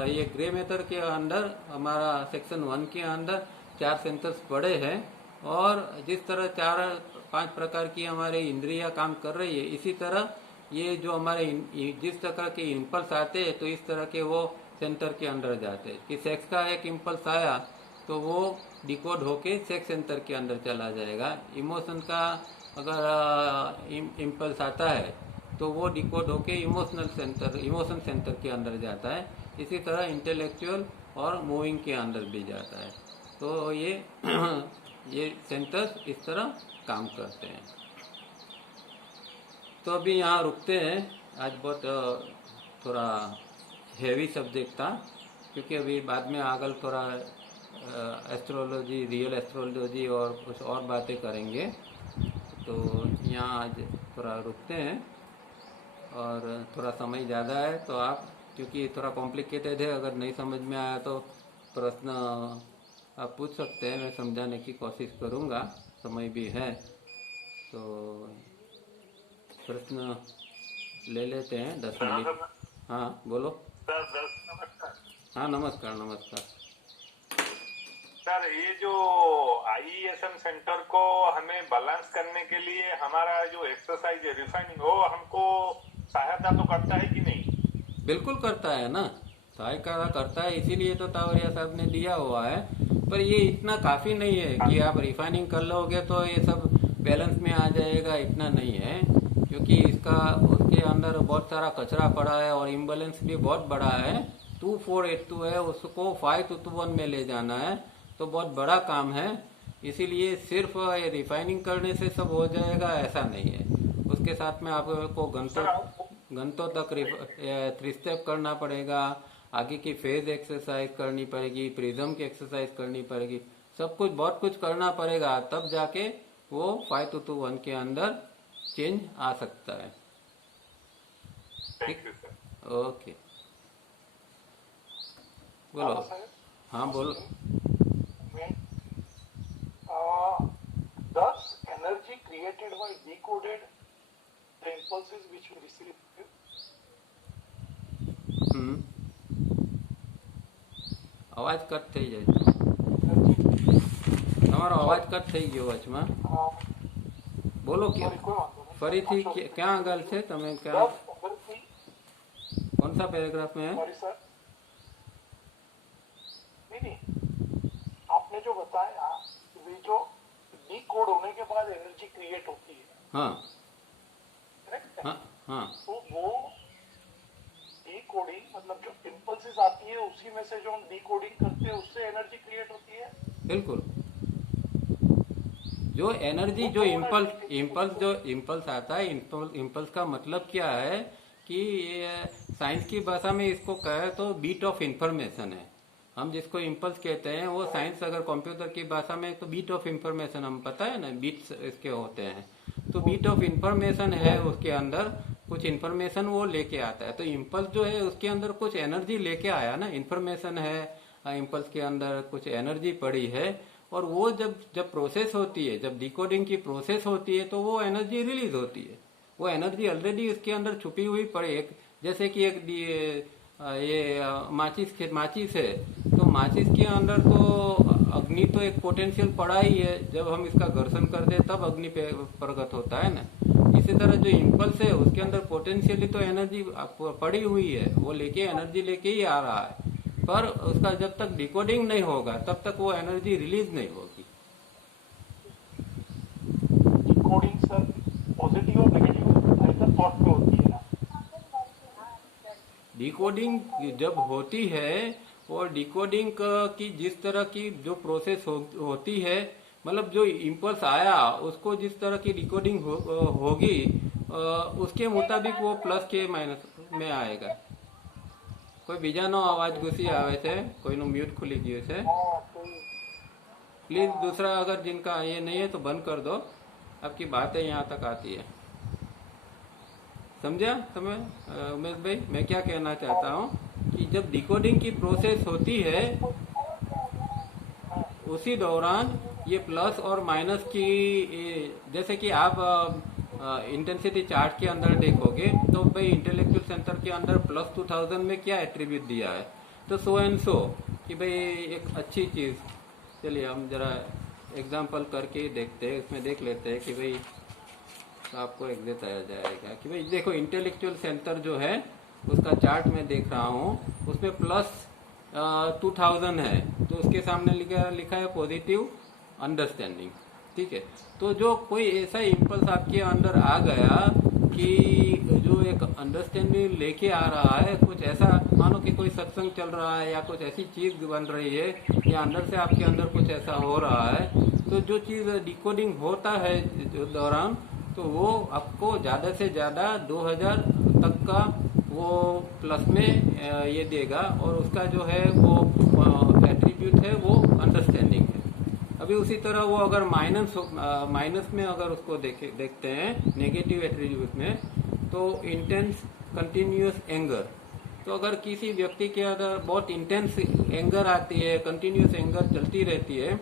ये ग्रे मेथड के अंदर हमारा सेक्शन 1 के अंदर 4 सेंटर्स पड़े हैं, और जिस तरह 4-5 प्रकार की हमारी इंद्रियां काम कर रही है इसी तरह ये जो हमारे जिस तरह के इम्पल्स आते हैं तो इस तरह के वो सेंटर के अंदर जाते हैं। कि सेक्स का एक इम्पल्स आया तो वो डिकोड होके सेक्स सेंटर के अंदर चला जाएगा। इमोशन का अगर इम्पल्स आता है तो वो डिकोड होके इमोशन सेंटर के अंदर जाता है। इसी तरह इंटेलेक्चुअल और मूविंग के अंदर भी जाता है। तो ये सेंटर्स इस तरह काम करते हैं। तो अभी यहाँ रुकते हैं। आज बहुत थोड़ा हेवी सब्जेक्ट था, क्योंकि अभी बाद में आगे थोड़ा एस्ट्रोलॉजी, रियल एस्ट्रोलॉजी और कुछ और बातें करेंगे। तो यहाँ आज थोड़ा रुकते हैं, और थोड़ा समय ज़्यादा है तो आप, क्योंकि थोड़ा कॉम्प्लिकेटेड है, अगर नहीं समझ में आया तो प्रश्न आप पूछ सकते हैं, मैं समझाने की कोशिश करूँगा, समय भी है। तो प्रश्न ले लेते हैं 10 मिनट। हाँ बोलो सर। नमस्कार हाँ, नमस्कार नमस्कार। सर, ये जो आईएसएम सेंटर को हमें बैलेंस करने के लिए हमारा जो एक्सरसाइज है रिफाइनिंग, वो हमको सहायता तो करता है कि नहीं? बिल्कुल करता है ना, सहायता करता है, इसीलिए तो तावरिया साहब ने दिया हुआ है। पर ये इतना काफ़ी नहीं है कि आप रिफाइनिंग कर लोगे तो ये सब बैलेंस में आ जाएगा, इतना नहीं है। क्योंकि उसके अंदर बहुत सारा कचरा पड़ा है और इम्बैलेंस भी बहुत बड़ा है। 2482 है, उसको 521 में ले जाना है, तो बहुत बड़ा काम है। इसीलिए सिर्फ ये रिफाइनिंग करने से सब हो जाएगा ऐसा नहीं है। उसके साथ में आपको घंटों तक 3 स्टेप करना पड़ेगा, आगे की फेज एक्सरसाइज करनी पड़ेगी, प्रिज्म की एक्सरसाइज करनी पड़ेगी, सब कुछ बहुत कुछ करना पड़ेगा, तब जाके वो 521 के अंदर चेंज आ सकता है। ठीक, ओके, बोलो। हाँ बोलो। Thus, energy created by decoded the impulses which we receive. અવાજ કટ થઈ જાય છે, તમારો અવાજ કટ થઈ ગયો વચમાં, બોલો કે ફરીથી ક્યાં આગળ છે તમે, ક્યાં, कौन सा पैराग्राफ में है? सॉरी सर, नहीं, आपने जो बताया वे जो डीकोड होने के बाद एनर्जी क्रिएट होती है, हाँ करेक्ट? हाँ हाँ, तो वो डीकोडिंग मतलब जो इम्पल्सेस आती है उसी में से जो हम डीकोडिंग करते हैं उससे एनर्जी क्रिएट होती है। बिल्कुल। जो एनर्जी, जो इम्पल्स आता है, इम्पल्स का मतलब क्या है कि साइंस की भाषा में इसको कहे तो बीट ऑफ इंफॉर्मेशन है। हम जिसको इम्पल्स कहते हैं वो साइंस, अगर कंप्यूटर की भाषा में तो बीट ऑफ इंफॉर्मेशन, हम पता है ना, बीट्स इसके होते हैं। तो बीट ऑफ इंफॉर्मेशन है, उसके अंदर कुछ इंफॉर्मेशन वो लेके आता है। तो इम्पल्स जो है उसके अंदर कुछ एनर्जी लेके आया ना, इंफॉर्मेशन है, इम्पल्स के अंदर कुछ एनर्जी पड़ी है, और वो जब प्रोसेस होती है, जब डिकोडिंग की प्रोसेस होती है, तो वो एनर्जी रिलीज होती है। वो एनर्जी ऑलरेडी उसके अंदर छुपी हुई पड़ी। जैसे कि ये माचिस है, तो माचिस के अंदर तो अग्नि तो एक पोटेंशियल पड़ा ही है, जब हम इसका घर्षण करते हैं तब अग्नि प्रकट होता है ना। इसी तरह जो इम्पल्स है उसके अंदर पोटेंशियली तो एनर्जी पड़ी हुई है, वो लेके एनर्जी लेके ही आ रहा है, पर उसका जब तक डिकोडिंग नहीं होगा तब तक वो एनर्जी रिलीज नहीं होगी। डिकोडिंग सर पॉजिटिव और नेगेटिव आइदर थॉट में होती है ना? डिकोडिंग जब होती है, और डिकोडिंग की जिस तरह की जो प्रोसेस होती है, मतलब जो इम्पल्स आया उसको जिस तरह की डिकोडिंग होगी उसके मुताबिक वो प्लस के माइनस में आएगा। कोई બીજાનો અવાજ ઘૂસી આવે છે, કોઈનું म्यूट खुली ગયું છે। प्लीज दूसरा अगर जिनका ये नहीं है तो बंद कर दो, आपकी बातें यहाँ तक आती है। समझा तुम्हें उमेश भाई, मैं क्या कहना चाहता हूँ कि जब डिकोडिंग की प्रोसेस होती है उसी दौरान ये प्लस और माइनस की, जैसे कि आप इंटेंसिटी चार्ट के अंदर देखोगे तो भाई इंटेलेक्चुअल सेंटर के अंदर प्लस 2000 में क्या एट्रीब्यूट दिया है, तो सो एंड सो, कि भाई एक अच्छी चीज़। चलिए हम जरा एग्जांपल करके देखते हैं, इसमें देख लेते हैं कि भाई आपको एग्जैक्ट आ जाएगा कि भाई देखो इंटेलेक्चुअल सेंटर जो है उसका चार्ट में देख रहा हूँ, उसमें प्लस 2000 है, तो उसके सामने लिखा है पॉजिटिव अंडरस्टैंडिंग। ठीक है, तो जो कोई ऐसा इम्पल्स आपके अंदर आ गया कि जो एक अंडरस्टैंडिंग लेके आ रहा है, कुछ ऐसा मानो कि कोई सत्संग चल रहा है या कुछ ऐसी चीज बन रही है या अंदर से आपके अंदर कुछ ऐसा हो रहा है, तो जो चीज डिकोडिंग होता है जो दौरान, तो वो आपको ज़्यादा से ज़्यादा 2000 तक का वो प्लस में ये देगा, और उसका जो है वो एट्रीब्यूट है वो अंडरस्टैंडिंग है। अभी उसी तरह वो अगर माइनस में अगर उसको देखते हैं नेगेटिव एट्रीब्यूट में, तो इंटेंस कंटिन्यूस एंगर, तो अगर किसी व्यक्ति के अंदर बहुत इंटेंस एंगर आती है, कंटिन्यूस एंगर चलती रहती है,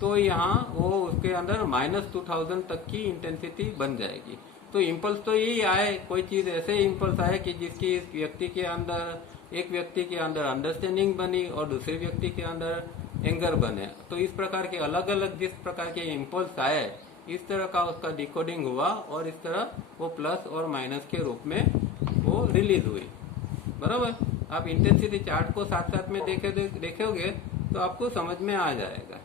तो यहाँ वो उसके अंदर -2000 तक की इंटेंसिटी बन जाएगी। तो इम्पल्स तो यही आए, कोई चीज ऐसे इम्पल्स आए कि जिसकी इस व्यक्ति के अंदर, एक व्यक्ति के अंदर अंडरस्टैंडिंग बनी और दूसरे व्यक्ति के अंदर एंगर बने। तो इस प्रकार के अलग अलग जिस प्रकार के इम्पल्स आए, इस तरह का उसका डिकोडिंग हुआ और इस तरह वो प्लस और माइनस के रूप में वो रिलीज हुई। बराबर, आप इंटेंसिटी चार्ट को साथ साथ में देखोगे तो आपको समझ में आ जाएगा।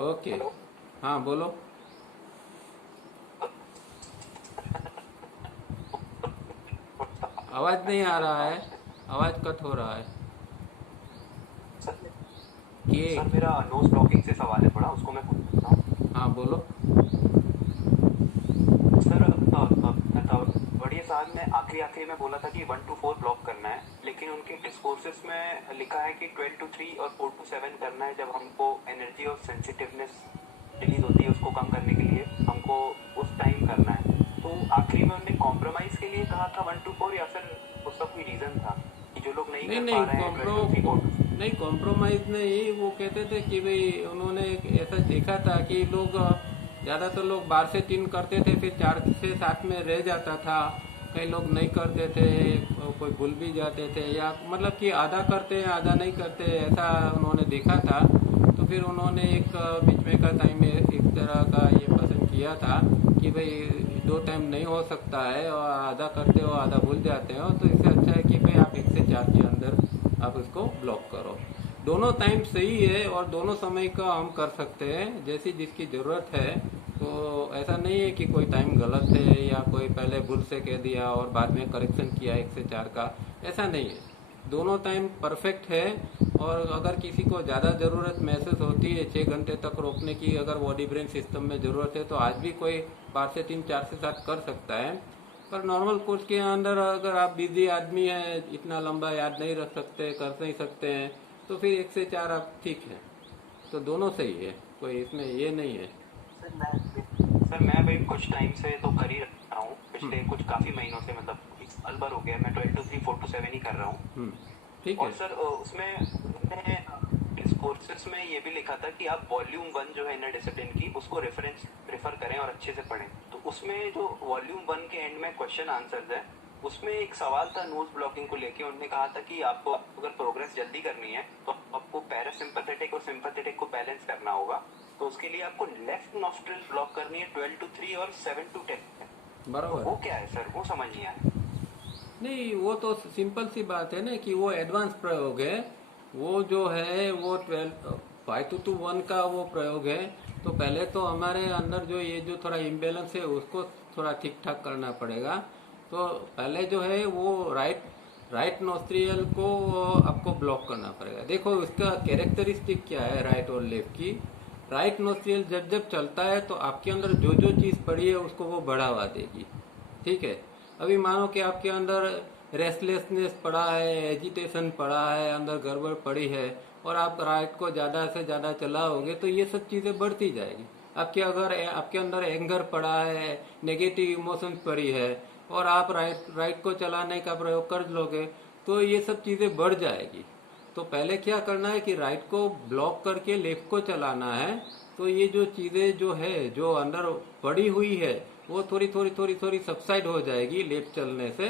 ओके, हाँ बोलो। आवाज नहीं आ रहा है, आवाज कट हो रहा है। सर मेरा नोज ब्लॉकिंग से सवाल है थोड़ा, उसको मैं पूछता हूँ। हाँ बोलो। सर बढ़िया साहब ने आखिरी में बोला था कि 1 to 4 ब्लॉक करना है, लेकिन उनके डिस्कोर्सेस में लिखा है कि 12 to 3 और 4 to 7 करना है। जब हमको एनर्जी और सेंसिटिवनेस रिलीज होती है उसको कम करने के लिए हमको उस टाइम करना है। तो आखिरी में उन्होंने कॉम्प्रोमाइज के लिए कहा था 1 to 4, या फिर उसका कोई रीजन था कि जो लोग नहीं कर पा रहे हैं? नहीं, कॉम्प्रोमाइज नहीं, वो कहते थे कि भाई उन्होंने ऐसा देखा था कि लोग ज़्यादातर लोग 12 से 3 करते थे, फिर 4 से 7 में रह जाता था। कई लोग नहीं करते थे, कोई भूल भी जाते थे, या मतलब कि आधा करते हैं आधा नहीं करते, ऐसा उन्होंने देखा था। तो फिर उन्होंने एक बीच में का टाइम में इस तरह का ये पसंद किया था कि भाई 2 टाइम नहीं हो सकता है और आधा करते हो आधा भूल जाते हो, तो इससे अच्छा है कि भाई आप 1 से 4 के अंदर आप इसको ब्लॉक करो। दोनों टाइम सही है और दोनों समय का हम कर सकते हैं जैसी जिसकी ज़रूरत है। तो ऐसा नहीं है कि कोई टाइम गलत है या कोई पहले भूल से कह दिया और बाद में करेक्शन किया 1 से 4 का, ऐसा नहीं है। दोनों टाइम परफेक्ट है। और अगर किसी को ज़्यादा ज़रूरत महसूस होती है 6 घंटे तक रोकने की, अगर बॉडी ब्रेन सिस्टम में ज़रूरत है, तो आज भी कोई 5 से 3 4 से 7 कर सकता है। पर नॉर्मल कोर्स के अंदर अगर आप बिजी आदमी हैं, इतना लंबा याद नहीं रख सकते, कर नहीं सकते हैं, तो फिर 1 से 4 आप ठीक है। तो दोनों सही है, कोई इसमें ये नहीं है। सर मैं भाई कुछ टाइम से तो कर ही रहा हूँ, पिछले कुछ काफी महीनों से, मतलब अलबर हो गया, मैं 12 to 3 4 to 7 ही कर रहा हूँ। ठीक और है। सर उसमें डिस्कोर्सेस में ये भी लिखा था कि आप वॉल्यूम 1 जो है इनर डिसिप्लिन की, उसको रेफर करें और अच्छे से पढ़ें। तो उसमें जो वॉल्यूम 1 के एंड में क्वेश्चन आंसर्स है, उसमें एक सवाल था नोज ब्लॉकिंग को लेके। उन्होंने कहा था कि आपको अगर प्रोग्रेस जल्दी करनी है तो आपको पैरासिम्पैथेटिक और सिंपैथेटिक को बैलेंस करना होगा। तो उसके लिए आपको लेफ्ट नॉस्ट्रिल ब्लॉक करनी है 12 to 3 और 7 to 10। बराबर। वो क्या है सर, वो समझ नहीं आया। नहीं, वो तो सिंपल सी बात है ना कि वो एडवांस प्रयोग है। वो जो है वो 5 to 1 का वो प्रयोग है। तो पहले तो हमारे अंदर जो ये जो थोड़ा इम्बेलेंस है उसको थोड़ा ठीक ठाक करना पड़ेगा। तो पहले जो है वो राइट नोस्ट्रियल को आपको ब्लॉक करना पड़ेगा। देखो उसका कैरेक्टरिस्टिक क्या है राइट और लेफ्ट की। राइट नोस्ट्रियल जब जब चलता है तो आपके अंदर जो जो चीज़ पड़ी है उसको वो बढ़ावा देगी। ठीक है। अभी मानो कि आपके अंदर रेस्टलेसनेस पड़ा है, एजिटेशन पड़ा है, अंदर गड़बड़ पड़ी है, और आप राइट को ज़्यादा से ज़्यादा चलाओगे तो ये सब चीज़ें बढ़ती जाएगी। आपके अंदर एंगर पड़ा है, नेगेटिव इमोशंस पड़ी है, और आप राइट को चलाने का प्रयोग कर लोगे तो ये सब चीज़ें बढ़ जाएगी। तो पहले क्या करना है कि राइट को ब्लॉक करके लेफ्ट को चलाना है। तो ये जो चीज़ें जो है जो अंदर पड़ी हुई है वो थोड़ी सबसाइड हो जाएगी लेफ्ट चलने से,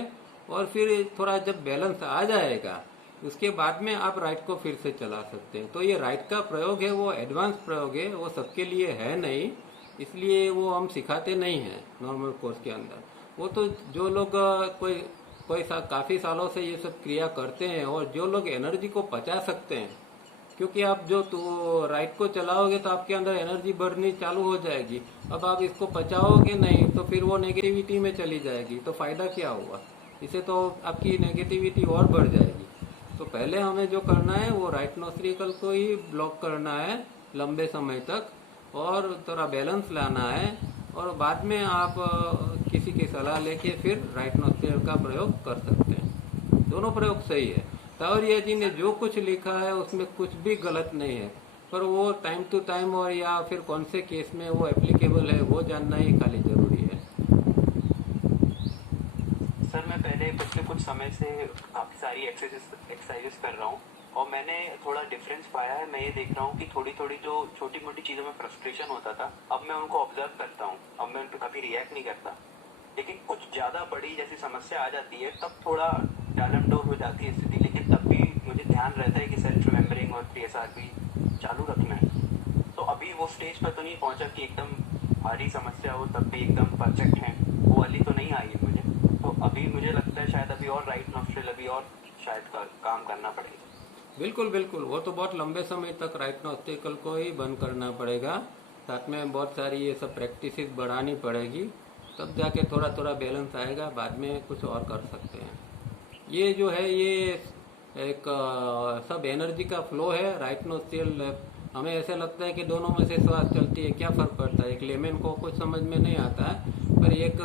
और फिर थोड़ा जब बैलेंस आ जाएगा उसके बाद में आप राइट को फिर से चला सकते हैं। तो ये राइट का प्रयोग है वो एडवांस प्रयोग है, वो सबके लिए है नहीं, इसलिए वो हम सिखाते नहीं हैं नॉर्मल कोर्स के अंदर। वो तो जो लोग काफ़ी सालों से ये सब क्रिया करते हैं और जो लोग एनर्जी को पचा सकते हैं क्योंकि आप जो तो राइट को चलाओगे तो आपके अंदर एनर्जी बढ़नी चालू हो जाएगी। अब आप इसको पचाओगे नहीं तो फिर वो नेगेटिविटी में चली जाएगी, तो फायदा क्या हुआ? इसे तो आपकी नेगेटिविटी और बढ़ जाएगी। तो पहले हमें जो करना है वो राइट नोस्ट्रिकल को ही ब्लॉक करना है लंबे समय तक, और थोड़ा बैलेंस लाना है, और बाद में आप किसी की सलाह लेके फिर राइट नोस्ट्रिकल का प्रयोग कर सकते हैं। दोनों प्रयोग सही है। तावरिया जी ने जो कुछ लिखा है उसमें कुछ भी गलत नहीं है, पर वो टाइम टू टाइम और या फिर कौन से केस में वो एप्लीकेबल है वो जानना ही खाली जरूरी है। सर मैं पहले पिछले कुछ समय से काफ़ी सारी एक्सरसाइजेस कर रहा हूँ, और मैंने थोड़ा डिफरेंस पाया है। मैं ये देख रहा हूँ कि थोड़ी थोड़ी जो छोटी मोटी चीज़ों में फ्रस्ट्रेशन होता था, अब मैं उनको ऑब्जर्व करता हूँ, अब मैं उन पर कभी रिएक्ट नहीं करता। लेकिन कुछ ज़्यादा बड़ी जैसी समस्या आ जाती है तब थोड़ा डालमडोल हो जाती है स्थिति, लेकिन तब भी मुझे ध्यान रहता है कि सेल्फ रिमेम्बरिंग और PSRP चालू रखना है। तो अभी वो स्टेज पर तो नहीं पहुंचा कि एकदम भारी समस्या हो तब भी एकदम परफेक्ट है, वो वाली तो नहीं आई है मुझे। तो अभी मुझे लगता है शायद अभी और राइट नोस्ट्रिल अभी और शायद काम करना पड़ेगा। बिल्कुल बिल्कुल, वो तो बहुत लंबे समय तक राइट नोस्ट्रिकल को ही बंद करना पड़ेगा, साथ में बहुत सारी ये सब प्रैक्टिसेस बढ़ानी पड़ेगी, तब जाके थोड़ा थोड़ा बैलेंस आएगा, बाद में कुछ और कर सकते हैं। ये जो है ये एक सब एनर्जी का फ्लो है। राइट नोस्ट्रिल हमें ऐसे लगता है कि दोनों में से श्वास चलती है, क्या फर्क पड़ता है? एक लेमन को कुछ समझ में नहीं आता है, पर एक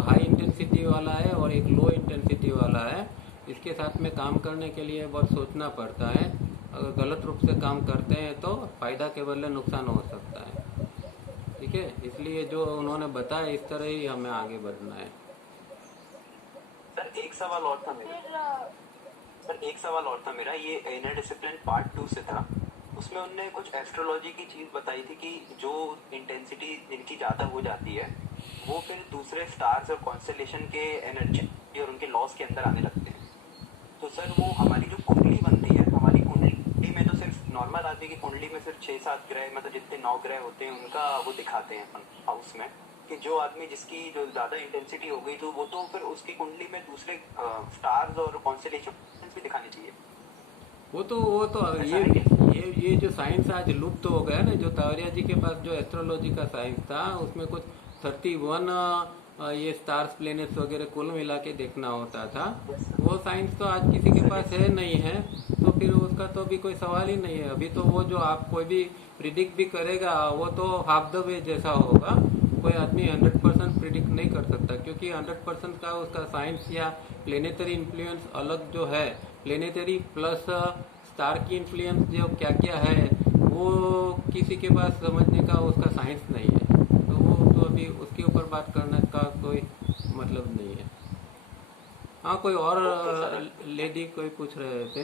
हाई इंटेंसिटी वाला है और एक लो इंटेंसिटी वाला है। इसके साथ में काम करने के लिए बहुत सोचना पड़ता है। अगर गलत रूप से काम करते हैं तो फायदा के बदले नुकसान हो सकता है। ठीक है, इसलिए जो उन्होंने बताया इस तरह ही हमें आगे बढ़ना है। सर एक सवाल और था मेरा, ये इनर डिसिप्लिन पार्ट 2 से था। उसमें उनने कुछ एस्ट्रोलॉजी की चीज बताई थी कि जो इंटेंसिटी इनकी ज्यादा हो जाती है वो फिर दूसरे स्टार्स और कॉन्स्टेलेशन के एनर्जी और उनके लॉस के अंदर आने लगते हैं। तो सर वो हमारी जो कुंडली बनती है, हमारी कुंडली में तो सिर्फ नॉर्मल आदमी की कुंडली में सिर्फ 6-7 ग्रह, मतलब जितने 9 ग्रह होते हैं उनका वो दिखाते हैं अपन हाउस में, कि जो आदमी जिसकी जो ज्यादा इंटेंसिटी हो गई तो वो तो फिर उसकी कुंडली में दूसरे स्टार्स और कॉन्स्टेलेशन भी दिखाने चाहिए। वो तो ये जो साइंस आज लुप्त हो गया ना, जो तावरिया जी के पास जो एस्ट्रोलॉजी का साइंस था उसमें कुछ 31 ये स्टार्स प्लेनेट्स वगैरह कुल मिला के देखना होता था, वो साइंस तो आज किसी के पास है नहीं है, तो फिर उसका तो अभी कोई सवाल ही नहीं है। अभी तो वो जो आप कोई भी प्रिडिक्ट भी करेगा वो तो हाफ द वे जैसा होगा, कोई आदमी 100% प्रिडिक्ट नहीं कर सकता, क्योंकि 100% का उसका साइंस या प्लेनेटरी इन्फ्लुएंस अलग जो है, प्लेनेटरी प्लस स्टार की इन्फ्लुएंस जो क्या क्या है वो किसी के पास समझने का उसका साइंस नहीं है, तो वो तो अभी उसके ऊपर बात करने का कोई मतलब नहीं है। हाँ, कोई और लेडी कोई पूछ रहे थे?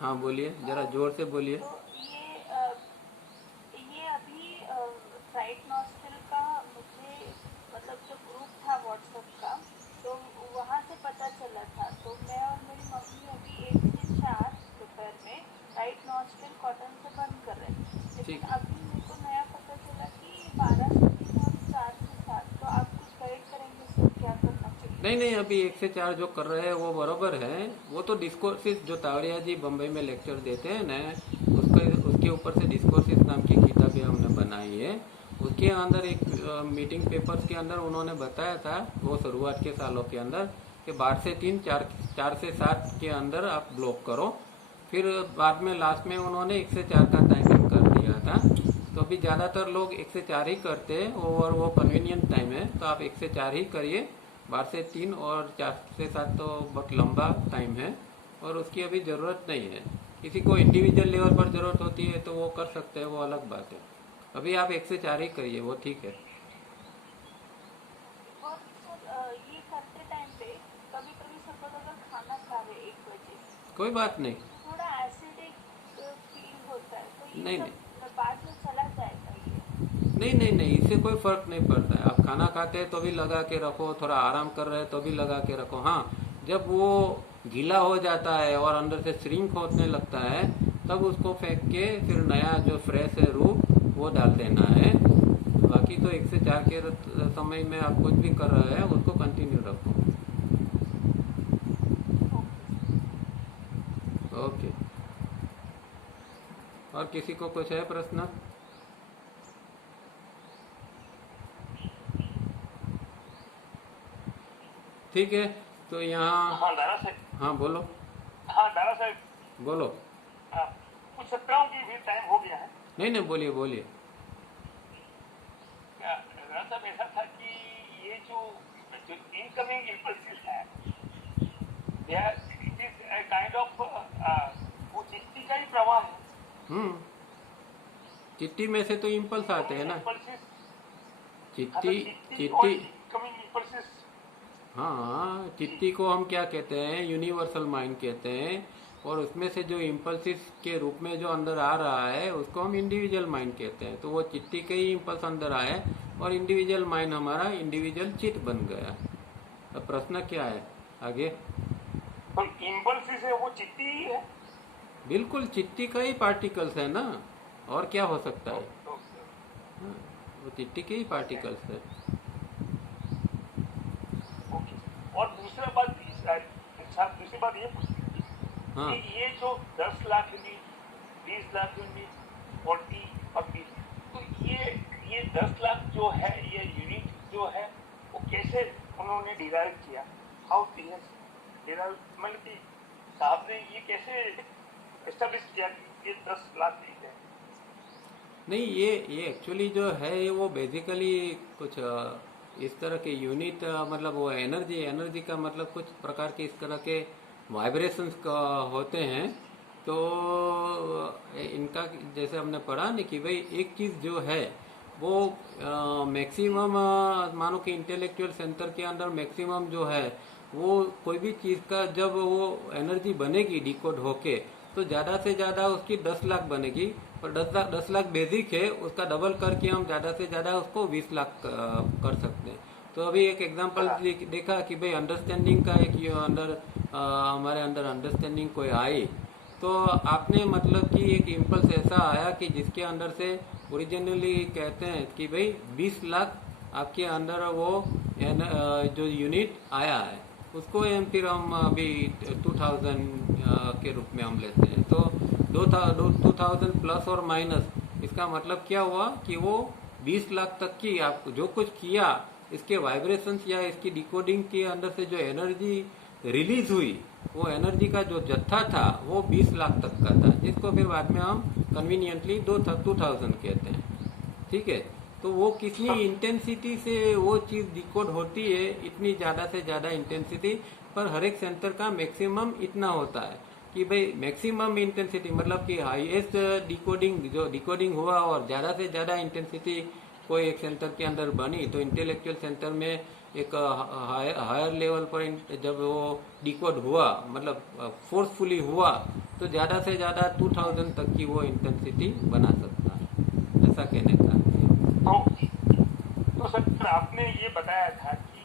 हाँ बोलिए, जरा जोर से बोलिए। ये अभी राइट नॉस्ट्रिल का मुझे मतलब जो ग्रुप था व्हाट्सएप का, तो वहाँ से पता चला था। तो मैं और मेरी मम्मी अभी 1 से 4 दोपहर में राइट नॉस्ट्रिल कॉटन से बंद कर रहे थे, लेकिन अभी मेरे को नया पता चला कि 12 से 3 और 4 से 7। तो आप कुछ गाइड करेंगे सर क्या करना चाहिए? नहीं, अभी 1 से 4 जो कर रहे हैं वो बराबर है। वो तो डिस्कोर्सिस जो तावरिया जी बम्बई में लेक्चर देते हैं ना, उसके ऊपर से डिस्कोर्सिस नाम की किताबें हमने बनाई है। उसके अंदर एक मीटिंग पेपर्स के अंदर उन्होंने बताया था वो शुरुआत के सालों के अंदर कि 12 से 3, 4 से 7 के अंदर आप ब्लॉक करो। फिर बाद में लास्ट में उन्होंने 1 से 4 का टाइमिंग कर दिया था। तो अभी ज़्यादातर लोग 1 से 4 ही करते हैं और वो कन्वीनियंट टाइम है, तो आप 1 से 4 ही करिए। 12 से 3 और 4 से 7 तो बहुत लंबा टाइम है और उसकी अभी ज़रूरत नहीं है। किसी को इंडिविजुअल लेवल पर ज़रूरत होती है तो वो कर सकते हैं, वो अलग बात है। अभी आप 1 से 4 ही करिए, वो ठीक है। और सर ये करते टाइम पे कभी कभी सपोज अगर खाना खा रहे 1 बजे, कोई बात नहीं। थोड़ा एसिडिक फील होता है, तो ये नहीं, सब बाद में चला जाएगा ये? नहीं, इससे कोई फर्क नहीं पड़ता है। आप खाना खाते हैं तो भी लगा के रखो, थोड़ा आराम कर रहे हैं तो भी लगा के रखो। हाँ, जब वो गीला हो जाता है और अंदर से श्रिंक होने लगता है तब उसको फेंक के फिर नया जो फ्रेश है रूप वो डाल देना है। बाकी तो 1 से 4 के समय में आप कुछ भी कर रहे हैं उसको कंटिन्यू रखो। ओके। और किसी को कुछ है प्रश्न? ठीक है, तो यहाँ हाँ दारा साहब। हाँ बोलो। हाँ दारा साहब, बोलो। कुछ सकता हूँ कि भी टाइम हो गया है। नहीं नहीं, बोलिए बोलिए। दारा साहब, ऐसा था कि ये जो इनकमिंग इम्पल्सिस है, इट इज काइंड ऑफ वो चिट्ठी का ही प्रवाह है। चिट्ठी में से तो इम्पल्स आते हैं ना। इम्पल्सिस, चिट्ठी और चिट्ठी इनकमिंग इम्पल्सिस। हाँ, चिट्ठी को हम क्या कहते हैं, यूनिवर्सल माइंड कहते हैं। और उसमें से जो इम्पल्सिस के रूप में जो अंदर आ रहा है उसको हम इंडिविजुअल माइंड कहते हैं। तो वो चिट्ठी के ही इम्पल्स अंदर आए और इंडिविजुअल माइंड हमारा इंडिविजुअल चिट बन गया। अब प्रश्न क्या है आगे? तो इम्पल्सिस है वो चिट्ठी ही है। बिल्कुल चिट्ठी का ही पार्टिकल्स है ना, और क्या हो सकता है। हाँ, वो चिट्ठी के ही पार्टिकल्स है। और दूसरी बात ये पूछती थी हाँ। कि ये जो 10 लाख यूनिट, 20 लाख यूनिट, 40 और 20, तो ये 10 लाख जो है, ये यूनिट जो है, वो कैसे उन्होंने डिराइव किया? हाउ डिराइव, मतलब कि साहब ने ये कैसे एस्टेब्लिश किया कि ये 10 लाख यूनिट है? नहीं, ये एक्चुअली जो है वो बेसिकली कुछ इस तरह के यूनिट, मतलब वो एनर्जी का मतलब कुछ प्रकार के इस तरह के वाइब्रेशंस का होते हैं। तो इनका जैसे हमने पढ़ा ना कि भाई एक चीज़ जो है वो मैक्सिमम, मानो कि इंटेलेक्चुअल सेंटर के अंदर मैक्सिमम जो है वो कोई भी चीज़ का जब वो एनर्जी बनेगी डिकोड होके, तो ज़्यादा से ज़्यादा उसकी 10 लाख बनेगी। और 10 लाख बेसिक है, उसका डबल करके हम ज़्यादा से ज़्यादा उसको 20 लाख कर सकते हैं। तो अभी एक एग्जांपल देखा कि भाई अंडरस्टैंडिंग का एक हमारे अंदर अंडरस्टैंडिंग कोई आई, तो आपने मतलब कि एक इम्पल्स ऐसा आया कि जिसके अंदर से ओरिजिनली कहते हैं कि भाई 20 लाख आपके अंदर वो जो यूनिट आया है उसको फिर हम अभी 2000 के रूप में हम लेते हैं। तो 2000 प्लस और माइनस, इसका मतलब क्या हुआ कि वो 20 लाख तक की आप जो कुछ किया, इसके वाइब्रेशंस या इसकी डिकोडिंग के अंदर से जो एनर्जी रिलीज हुई, वो एनर्जी का जो जत्था था वो 20 लाख तक का था, जिसको फिर बाद में हम कन्वीनियंटली 2000 कहते हैं। ठीक है, तो वो कितनी इंटेंसिटी से वो चीज़ डिकोड होती है, इतनी ज़्यादा से ज़्यादा इंटेंसिटी पर हर एक सेंटर का मैक्सिमम इतना होता है कि भाई मैक्सिमम इंटेंसिटी मतलब कि हाईएस्ट डिकोडिंग हुआ और ज़्यादा से ज़्यादा इंटेंसिटी कोई एक सेंटर के अंदर बनी, तो इंटेलेक्चुअल सेंटर में एक हायर लेवल पर जब वो डिकोड हुआ, मतलब फोर्सफुली हुआ, तो ज़्यादा से ज़्यादा 2000 तक की वो इंटेंसिटी बना सकता है, ऐसा कहने का। तो सर आपने ये बताया था कि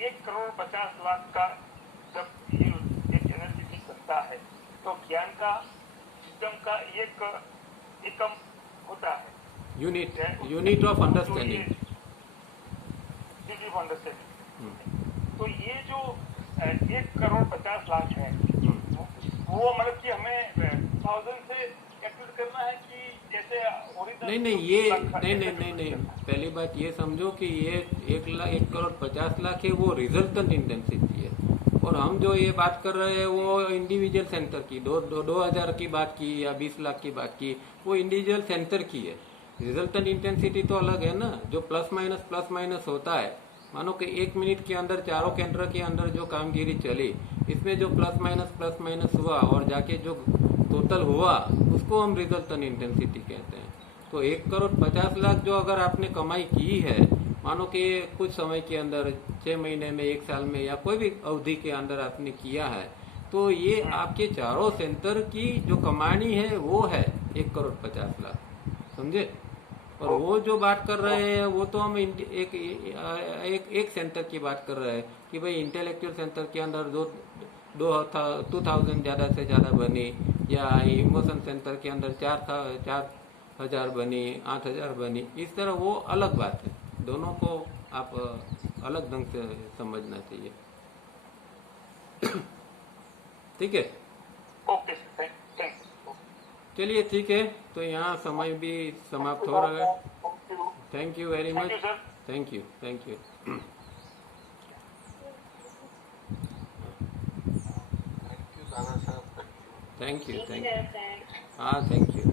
1,50,00,000 का जब ये एक एनर्जी बनता है तो ज्ञान का सिस्टम का एक एकम होता है, यूनिट ऑफ अंडरस्टैंडिंग। तो ये जो 1,50,00,000 है, वो मतलब कि हमें 1000 से कैलकुलेट करना है कि जैसे नहीं, पहली बात ये समझो कि ये 1,50,00,000 है, वो रिजल्टेंट इंटेंसिटी है। और हम जो ये बात कर रहे हैं वो इंडिविजुअल सेंटर की, 2000 की बात की या 20 लाख की बात की, वो इंडिविजुअल सेंटर की है। रिजल्टेंट इंटेंसिटी तो अलग है ना, जो प्लस माइनस होता है। मानो कि 1 मिनट के अंदर चारों केंद्र के अंदर जो कामगिरी चली, इसमें जो प्लस माइनस हुआ और जाके जो टोटल हुआ, उसको हम रिजल्टेंट इंटेंसिटी कहते हैं। तो 1,50,00,000 जो अगर आपने कमाई की है, मानो कि कुछ समय के अंदर 6 महीने में, 1 साल में या कोई भी अवधि के अंदर आपने किया है, तो ये आपके चारों सेंटर की जो कमानी है वो है 1,50,00,000, समझे। और वो जो बात कर रहे हैं वो तो हम एक सेंटर की बात कर रहे हैं कि भाई इंटेलेक्चुअल सेंटर के अंदर 2000 ज़्यादा से ज़्यादा बनी, या इमोशन सेंटर के अंदर 4,000 बनी, 8,000 बनी, इस तरह वो अलग बात है। दोनों को आप अलग ढंग से समझना चाहिए। ठीक है, ओके, चलिए ठीक है, तो यहाँ समय भी समाप्त हो रहा है। Thank you very thank much. You sir. Thank you, thank you. Thank you Dada Saheb. Thank you, ठीक थैंक है, यू। थैंक्स। हाँ, थैंक यू।